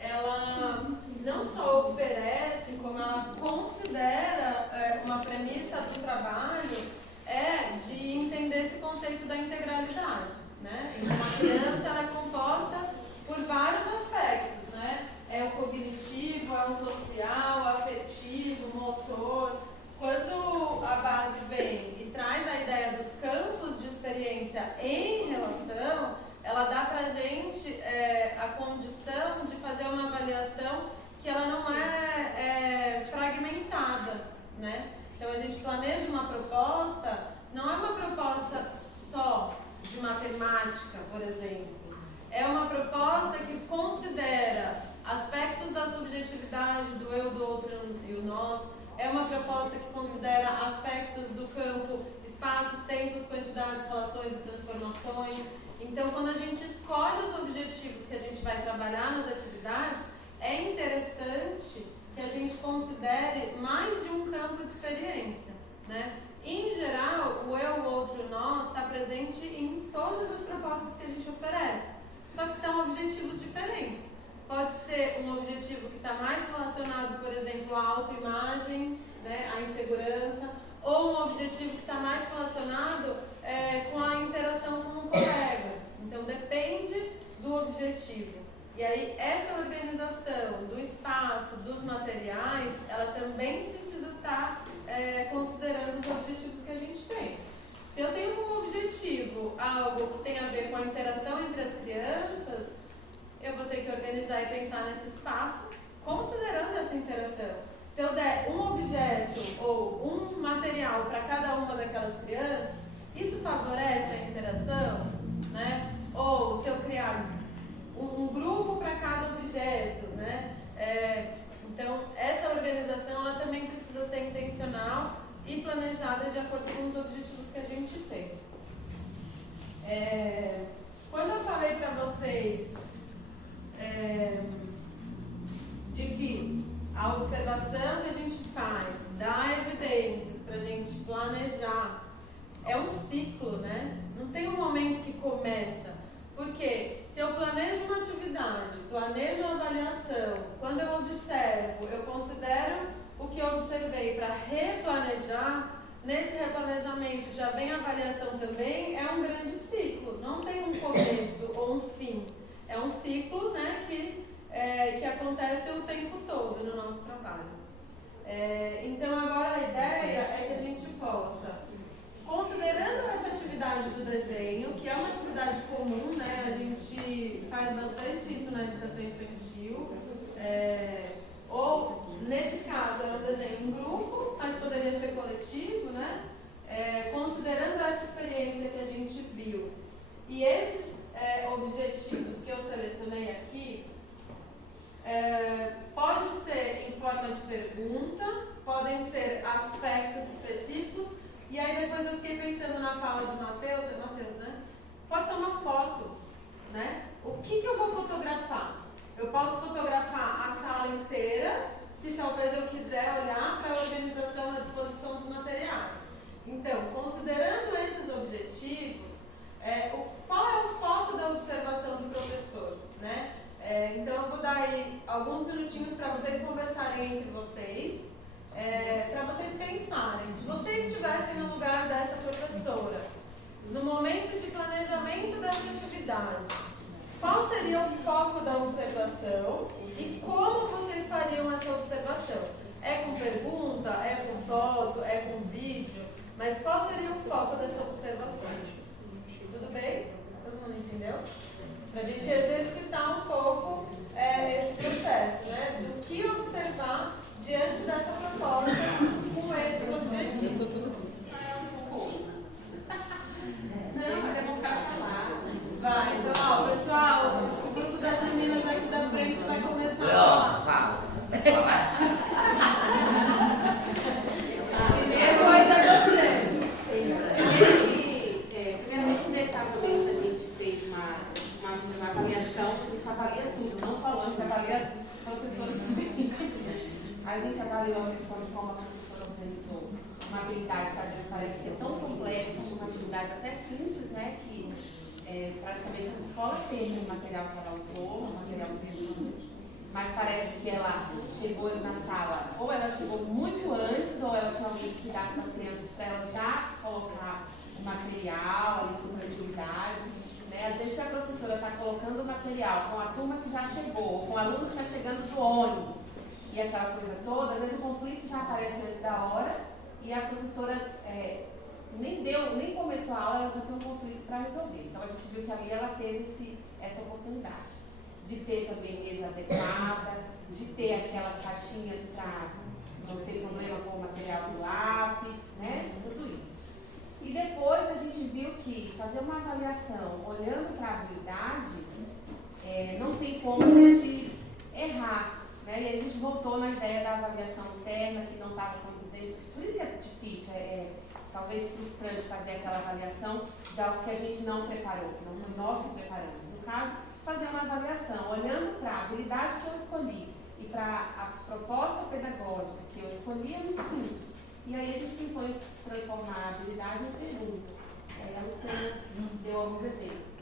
ela não só oferece, como ela considera uma premissa do trabalho de entender esse conceito da integralidade, né? Então, a criança ela é composta por vários aspectos, né? É o cognitivo, é o social, afetivo, motor. Quando a base vem e traz a ideia dos campos de experiência em relação, ela dá pra gente a condição de fazer uma avaliação que ela não é fragmentada, né? Então a gente planeja uma proposta, não é uma proposta só de matemática, por exemplo. É uma proposta que considera aspectos da subjetividade, do eu, do outro e o nós. É uma proposta que considera aspectos do campo, espaços, tempos, quantidades, relações e transformações. Então, quando a gente escolhe os objetivos que a gente vai trabalhar nas atividades, é interessante que a gente considere mais de um campo de experiência, né? Em geral, o eu, o outro e o nós está presente em todas as propostas que a gente oferece, só que são objetivos diferentes. Pode ser um objetivo que está mais relacionado, por exemplo, à autoimagem, né, à insegurança, ou um objetivo que está mais relacionado com a interação com um colega. Então, depende do objetivo. E aí, essa organização do espaço, dos materiais, ela também precisa estar considerando os objetivos que a gente tem. Se eu tenho como objetivo algo que tem a ver com a interação entre as crianças, eu vou ter que organizar e pensar nesse espaço, considerando essa interação. Se eu der um objeto ou um material para cada uma daquelas crianças, isso favorece a interação, né? Ou se eu criar um grupo para cada objeto, né? Então, essa organização ela também precisa ser intencional e planejada de acordo com os objetivos que a gente tem. Quando eu falei para vocês de que a observação que a gente faz dá evidências para a gente planejar, é um ciclo, né? Não tem um momento que começa. Porque se eu planejo uma atividade, planejo uma avaliação, quando eu observo, eu considero o que eu observei para replanejar, nesse replanejamento já vem a avaliação também, é um grande ciclo. Não tem um começo ou um fim. É um ciclo, né, que acontece o tempo todo no nosso trabalho. Então, agora a ideia é que a gente possa, considerando essa atividade do desenho, que é uma atividade comum, né, a gente faz bastante isso na educação infantil, ou, nesse caso, é um desenho em grupo, mas poderia ser coletivo, né, considerando essa experiência que a gente viu. E esses objetivos que eu selecionei aqui, pode ser em forma de pergunta, podem ser aspectos específicos, e aí depois eu fiquei pensando na fala do Matheus, né? Pode ser uma foto, né? O que eu vou fotografar? Eu posso fotografar a sala inteira, se talvez eu quiser olhar para a organização, a disposição dos materiais. Então, considerando esses objetivos, qual é o foco da observação do professor, né? Então eu vou dar aí alguns minutinhos para vocês conversarem aí entre vocês, para vocês pensarem. Se vocês estivessem no lugar dessa professora, no momento de planejamento dessa atividade, qual seria o foco da observação e como vocês fariam essa observação? É com pergunta, é com foto, é com vídeo, mas qual seria o foco dessa observação? Tudo bem? Todo mundo entendeu? Para a gente exercitar um pouco esse processo, né? Do que observar diante dessa proposta com esses objetivos. Não, mas é bom falar. Vai, ó, pessoal, o grupo das meninas aqui da frente vai começar a falar. Depois é você. Primeiramente, inevitavelmente, a gente fez uma avaliação, a gente avalia tudo, não só a gente avalia as professores também. A gente avaliou a questão de como a professora organizou uma habilidade que às vezes parece ser tão complexa, uma atividade até simples, né, que praticamente as escolas têm o material que ela usou, um material simples, mas parece que ela chegou na sala, ou ela chegou muito antes, ou ela tinha alguém que cuidasse das crianças para ela já colocar o material, a atividade. Né? Às vezes, se a professora está colocando o material com a turma que já chegou, com o aluno que está chegando do ônibus, e aquela coisa toda, às vezes o conflito já aparece antes da hora, e a professora nem começou a aula, ela já tem um conflito para resolver. Então, a gente viu que ali ela teve essa oportunidade de ter também mesa adequada, de ter aquelas caixinhas para não ter problema com o material do lápis, né? Tudo isso. E depois a gente viu que fazer uma avaliação olhando para a habilidade não tem como a gente errar, né? E a gente voltou na ideia da avaliação externa, que não estava condizendo. Por isso que é difícil, talvez frustrante fazer aquela avaliação de algo que a gente não preparou, que não foi nós que preparamos. No caso, fazer uma avaliação, olhando para a habilidade que eu escolhi e para a proposta pedagógica que eu escolhi, é muito simples. E aí a gente pensou em transformar a habilidade em perguntas. E aí a Luciana deu alguns exemplos.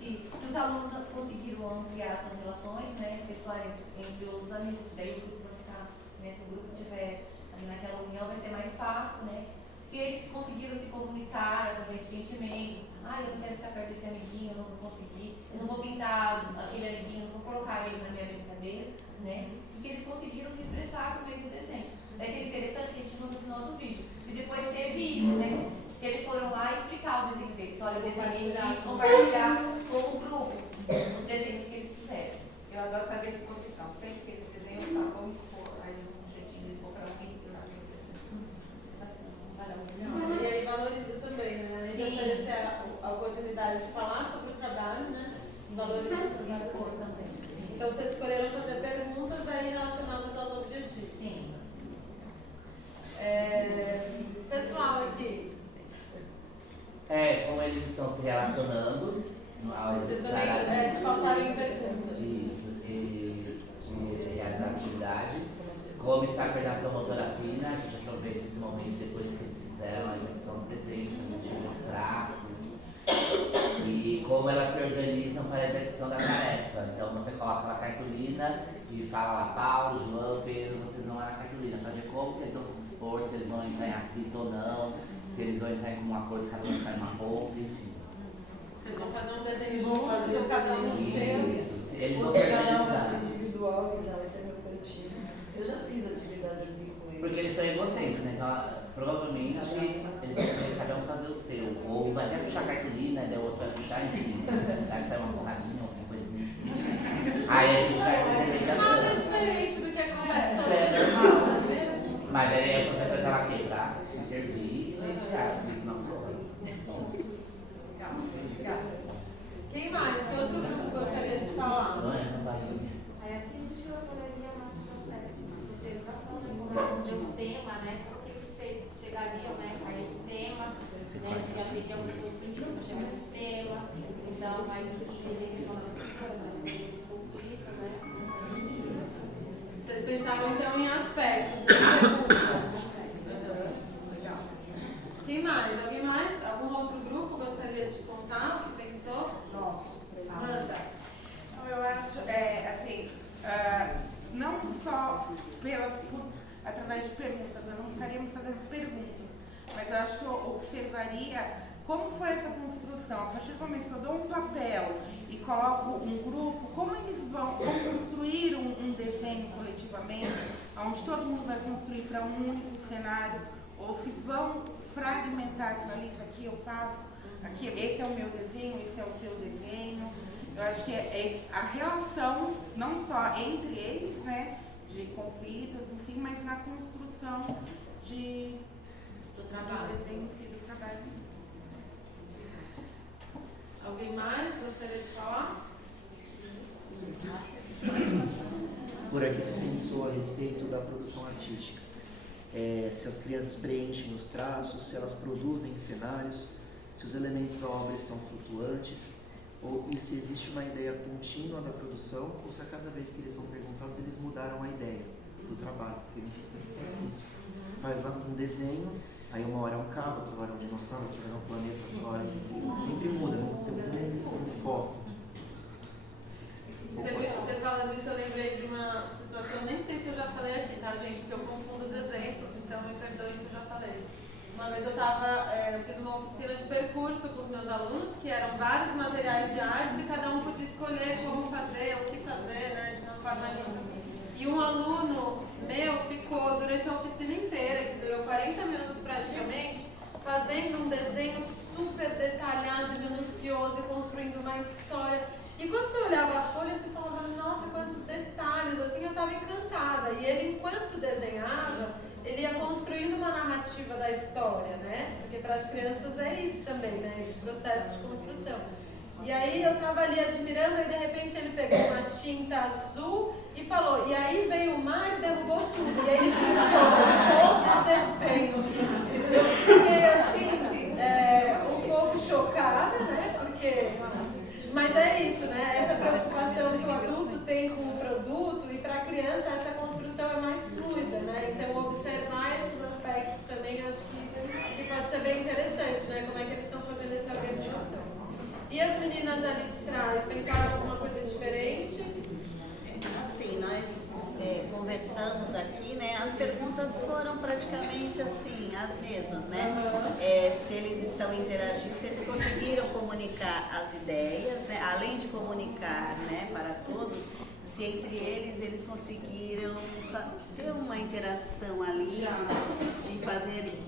Se os alunos conseguiram ampliar suas relações, né, pessoais entre os amigos, daí o grupo vai ficar, né, se o grupo estiver ali naquela união, vai ser mais fácil, né? Se eles conseguiram se comunicar, através de sentimentos, eu não quero ficar perto desse amiguinho, eu não vou conseguir, eu não vou pintar aquele amiguinho, eu vou colocar ele na minha brincadeira, né? E se eles conseguiram se expressar por meio do desenho. Daí seria interessante que a gente não ensinou no vídeo. E depois teve isso, né? Que eles foram lá explicar o desenho deles. Olha, eu desenhei e compartilhar com o grupo os desenhos que eles fizeram. Eu adoro fazer exposição. Sempre que eles desenham, eu falo, vamos expor. Aí um jeitinho de expor para alguém. E aí valoriza também, né? A gente oferecer a oportunidade de falar sobre o trabalho, né? Valoriza o trabalho também. Então vocês escolheram fazer perguntas bem relacionadas aos objetivos. Sim. Pessoal aqui. Como eles estão se relacionando. Vocês também se faltaram em perguntas. Isso, e realizar a atividade. Como está a coordenação motora fina, a gente aproveita esse momento depois que eles fizeram a execução do desenho, os traços. E como elas se organizam para a execução da tarefa. Então você coloca a cartolina e fala lá, Paulo, João, Pedro, vocês vão lá na cartolina para ver como que eles vão se dispor, se eles vão entrar em atrito ou não, se eles vão entrar em um acordo, cada um vai uma roupa, enfim. Vocês vão fazer um desenho juntos, cada um no seu. Eles vão se organizar. Individual, então, esse é meu coletivo. Eu já fiz atividade assim com eles. Porque eles são egocêntricos, né? Então, provavelmente, eles vão cada um fazer o seu. Ou vai até puxar a cartolina, daí o outro vai puxar, enfim. Vai sair uma porradinha, alguma coisinha assim. Aí a gente vai fazer interpretação. Nada diferente do que acontece todo dia. É normal. Mas aí a professora tá lá quebrar, se intervir e mediar. Isso não pode. Quem mais? Que outro grupo gostaria de falar? Não é, não vai. Aí aqui a gente olharia mais os aspectos de socialização, né? Como é o tema, né? Porque eles chegariam, né, a esse tema, né? Se haveriam um conflito para chegar a esse tema. Então, vai entender a questão da professora, mas esse conflito, né? Vocês pensavam então em aspectos, né? Legal. Quem mais? Alguém mais? Algum outro grupo gostaria de contar o que pensou? Nossa. Manda. Eu acho, assim, não só através de perguntas, nós não estaríamos fazendo perguntas, mas eu acho que eu observaria como foi essa construção. A partir do momento que eu dou um papel e coloco um grupo, como eles vão construir um desenho coletivamente, onde todo mundo vai construir para um único cenário, ou se vão fragmentar aquilo ali, isso aqui eu faço, aqui, esse é o meu desenho, esse é o seu desenho. Eu acho que é a relação, não só entre eles, né, de conflitos, enfim, mas na construção do trabalho, do trabalho. Alguém mais gostaria de falar? Por aqui se pensou a respeito da produção artística. Se as crianças preenchem os traços, se elas produzem cenários, se os elementos da obra estão flutuantes, e se existe uma ideia contínua da produção, ou se a cada vez que eles são perguntados, eles mudaram a ideia do trabalho, porque muitas vezes faz isso. Faz lá um desenho, aí uma hora é um carro, outra hora é um dinossauro, outra hora é um planeta, outra hora sempre muda, não tem um foco. Você falando isso, eu lembrei de uma situação, nem sei se eu já falei aqui, tá, gente? Porque eu confundo os exemplos, então me perdoe se eu já falei. Uma vez eu fiz uma oficina de percurso com os meus alunos, que eram vários materiais de arte e cada um podia escolher como fazer, o que fazer, né, de uma forma linda. E um aluno meu ficou durante a oficina inteira, que durou 40 minutos praticamente, fazendo um desenho super detalhado e minucioso e construindo uma história. E quando você olhava a folha, você falava, nossa, quantos detalhes, assim, eu estava encantada. E ele, enquanto desenhava, ele ia construindo uma narrativa da história, né? Porque para as crianças é isso também, né? Esse processo de construção. E aí eu estava ali admirando, e de repente ele pegou uma tinta azul e falou, e aí veio o mar e derrubou tudo. E ele pintou todo o desenho. Eu fiquei assim, um pouco chocada, né? Porque... Mas é isso, né? Essa preocupação que o adulto tem com o produto, e para a criança essa construção é mais fluida, né? Então observar esses aspectos também acho que pode ser bem interessante, né? Como é que eles estão fazendo essa organização. E as meninas ali de trás, pensaram alguma coisa diferente? Assim, nós conversamos aqui, né? As perguntas foram praticamente assim, as mesmas, né? Se eles estão interagindo, se eles conseguiram comunicar as ideias, né? Além de comunicar, né, para todos, se entre eles conseguiram ter uma interação ali, de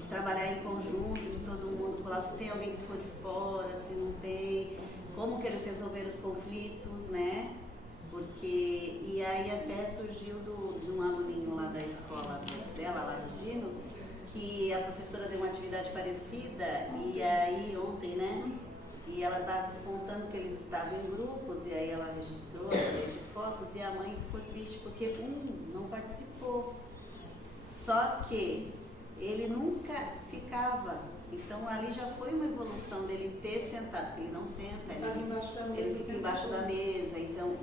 trabalhar em conjunto, de todo mundo falar se tem alguém que ficou de fora, se não tem, como que eles resolveram os conflitos, né? Porque, e aí até surgiu de um aluninho lá da escola dela, lá do Dino, que a professora deu uma atividade parecida, e aí ontem, né? E ela estava contando que eles estavam em grupos, e aí ela registrou através de fotos, e a mãe ficou triste porque não participou. Só que ele nunca ficava. Então ali já foi uma evolução dele ter sentado, porque ele não senta, ele fica embaixo da mesa, então,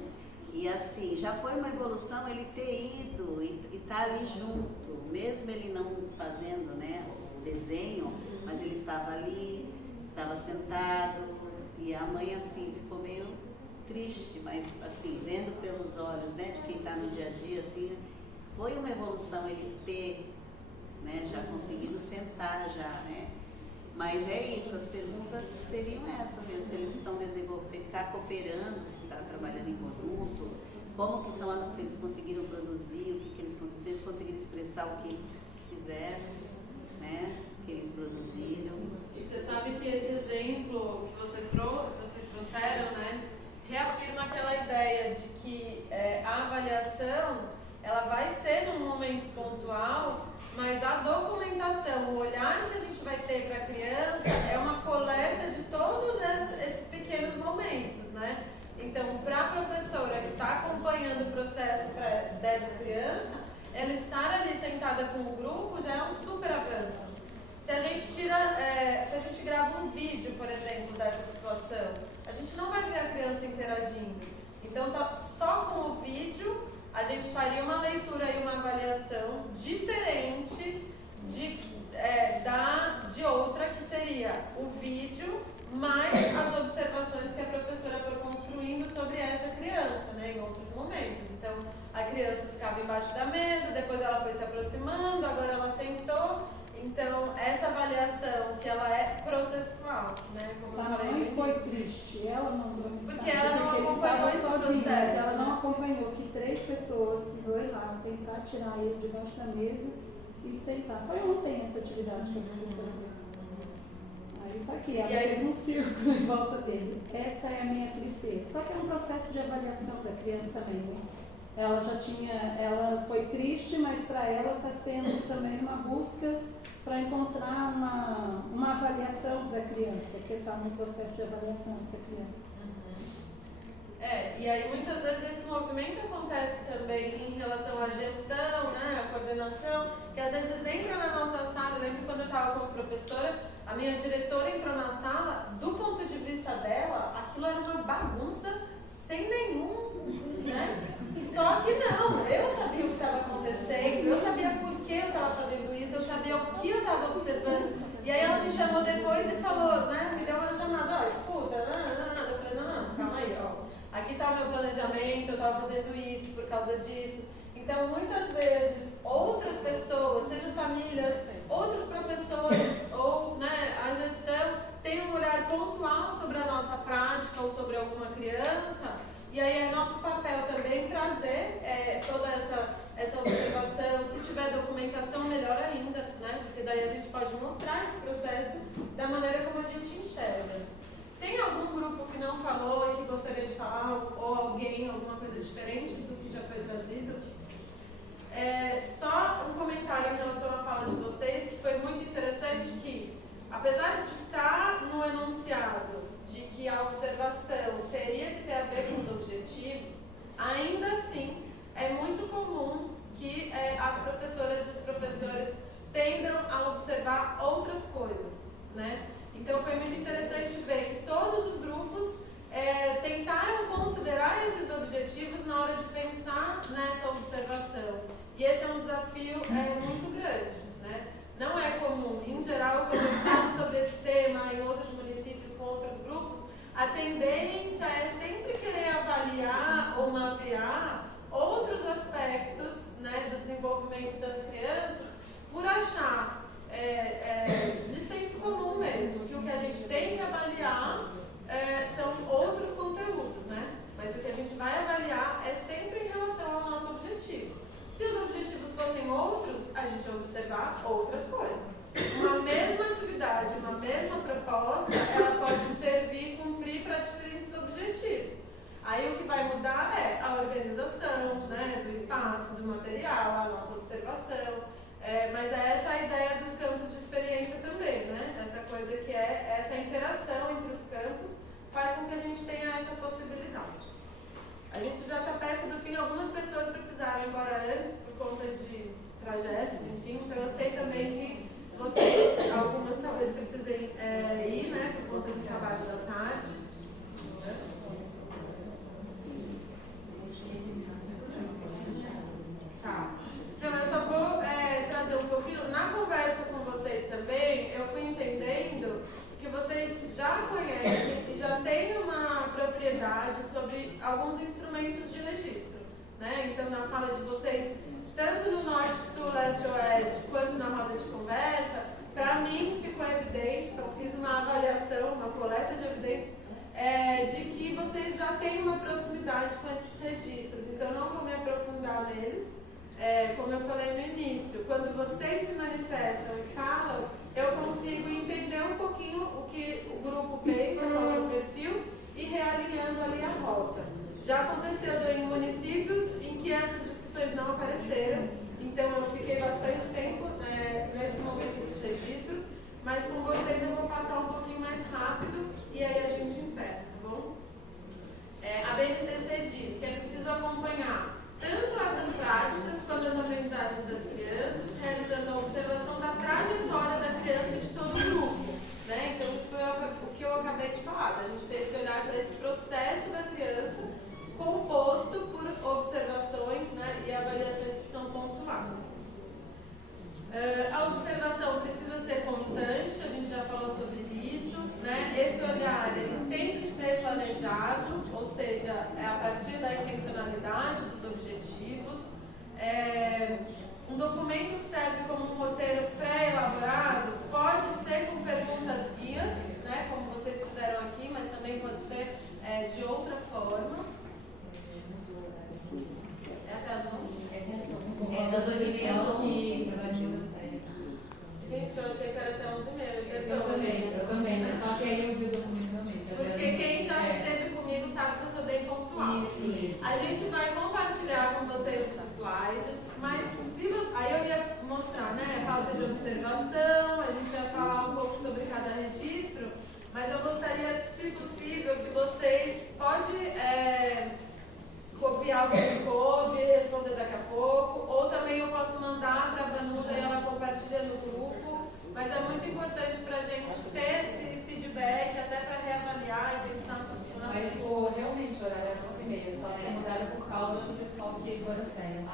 e assim, já foi uma evolução ele ter ido e estar ali junto, mesmo ele não fazendo, né, o desenho, mas ele estava ali, estava sentado, e a mãe assim ficou meio triste, mas assim, vendo pelos olhos, né, de quem está no dia a dia, assim, foi uma evolução ele ter, né, já conseguido sentar já, né. Mas é isso, as perguntas seriam essas mesmo, se eles estão desenvolvendo, se está cooperando, se está trabalhando em conjunto, como que são, se eles conseguiram produzir, se eles conseguiram expressar o que eles quiseram, né, que eles produziram. E você sabe que esse exemplo que vocês trouxeram, né, reafirma aquela ideia de que a avaliação, ela vai ser num momento pontual, mas a documentação, o olhar que a gente vai ter para a criança é uma coleta de todos esses pequenos momentos, né? Então, para a professora que está acompanhando o processo dessa criança, ela estar ali sentada com o grupo já é um super avanço. Se a gente grava um vídeo, por exemplo, dessa situação, a gente não vai ver a criança interagindo. Então, só com o vídeo, a gente faria uma leitura e uma avaliação diferente de outra, que seria o vídeo mais as observações que a professora foi construindo sobre essa criança, né, em outros momentos. Então, a criança ficava embaixo da mesa, depois ela foi se aproximando, agora ela sentou. Então, essa avaliação, que ela é processual, né? Como eu falei. A mãe foi triste, ela mandou mensagem. Porque ela não acompanhou esse processo. Ela não acompanhou que 3 pessoas foram lá tentar tirar ele debaixo da mesa e sentar. Foi ontem essa atividade que a professora deu. Aí tá aqui, ela fez um círculo em volta dele. Essa é a minha tristeza. Só que é um processo de avaliação da criança também, né? Ela foi triste, mas para ela está sendo também uma busca para encontrar uma avaliação para a criança, porque está no processo de avaliação essa criança. E aí muitas vezes esse movimento acontece também em relação à gestão, né, à coordenação, que às vezes entra na nossa sala. Eu lembro quando eu estava como professora, a minha diretora entrou na sala, do ponto de vista dela, aquilo era uma bagunça sem nenhum, né? Só que não, eu sabia o que estava acontecendo, eu sabia por que eu estava fazendo isso, eu sabia o que eu estava observando. E aí ela me chamou depois e falou, né, me deu uma chamada, escuta, eu falei, não, calma aí, aqui está o meu planejamento, eu estava fazendo isso por causa disso. Então, muitas vezes, outras pessoas, sejam famílias, outros professores, ou, né, a gestão, tem um olhar pontual sobre a nossa prática ou sobre alguma criança. E aí é nosso papel também trazer toda essa observação. Se tiver documentação, melhor ainda, né? Porque daí a gente pode mostrar esse processo da maneira como a gente enxerga. Tem algum grupo que não falou e que gostaria de falar? Ou alguém, alguma coisa diferente do que já foi trazido? Só um comentário em relação à fala de vocês, que foi muito interessante, que apesar de estar no enunciado de que a observação teria que ter a ver com os objetivos, ainda assim é muito comum que as professoras e os professores tendam a observar outras coisas, né? Então foi muito interessante ver que todos os grupos tentaram considerar esses objetivos na hora de pensar nessa observação. E esse é um desafio muito grande, né? Não é comum. Em geral, quando eu falo sobre esse tema em outros municípios com outros grupos, a tendência é sempre querer avaliar ou mapear outros aspectos, né, do desenvolvimento das crianças, por achar de senso comum mesmo, que o que a gente tem que avaliar são outros conteúdos, né? Mas o que a gente vai avaliar é sempre em relação ao nosso objetivo. Se os objetivos fossem outros, a gente vai observar outras coisas. Uma mesma atividade, uma mesma proposta, ela pode servir e cumprir para diferentes objetivos. Aí o que vai mudar é a organização, né, do espaço, do material, a nossa observação. Mas é essa a ideia dos campos de experiência também, né? Essa coisa que essa interação entre os campos faz com que a gente tenha essa possibilidade. A gente já está perto do fim, algumas pessoas precisaram ir embora antes por conta de trajetos, enfim, então eu sei também que vocês, algumas talvez precisem ir, né, por conta do trabalho da tarde. Tá. Então eu só vou trazer um pouquinho, na conversa com vocês também, eu fui entendendo que vocês já conhecem e já têm uma propriedade sobre alguns instrumentos de registro, né? Então, na fala de vocês, tanto no Norte, Sul, Leste, Oeste, quanto na roda de conversa, para mim ficou evidente, então fiz uma avaliação, uma coleta de evidências, de que vocês já têm uma proximidade com esses registros, então não vou me aprofundar neles. Como eu falei no início, quando vocês se manifestam e falam, eu consigo entender um pouquinho o que o grupo pensa, qual é o perfil, e realinhando ali a rota. Já aconteceu em municípios em que essas discussões não apareceram, então eu fiquei bastante tempo nesse momento dos registros, mas com vocês eu vou passar um pouquinho mais rápido e aí a gente encerra, tá bom? A BNCC diz que é preciso acompanhar tanto essas práticas quanto as aprendizagens das crianças, realizando a observação da trajetória da criança e de todo o grupo, né? Então isso foi o que eu acabei de falar, da gente ter esse olhar para esse processo da criança composto introdução e preparativa da série. Gente, eu achei que era até 11h30, perdão. Eu também, mas só que aí eu vi o documento realmente. Porque quem já esteve comigo sabe que eu sou bem pontual. Isso. A gente vai compartilhar com vocês os slides, mas aí eu ia mostrar, né, pauta de observação, a gente ia falar um pouco sobre cada registro, mas eu gostaria, se possível, que vocês podem copiar o QR Code e responder daqui a pouco, ou também eu posso mandar para a Vanusa e ela compartilha no grupo, mas é muito importante para a gente ter esse feedback, até para reavaliar e pensar no Mas realmente o horário é 11h30, só que mudaram por causa do pessoal que agora sério.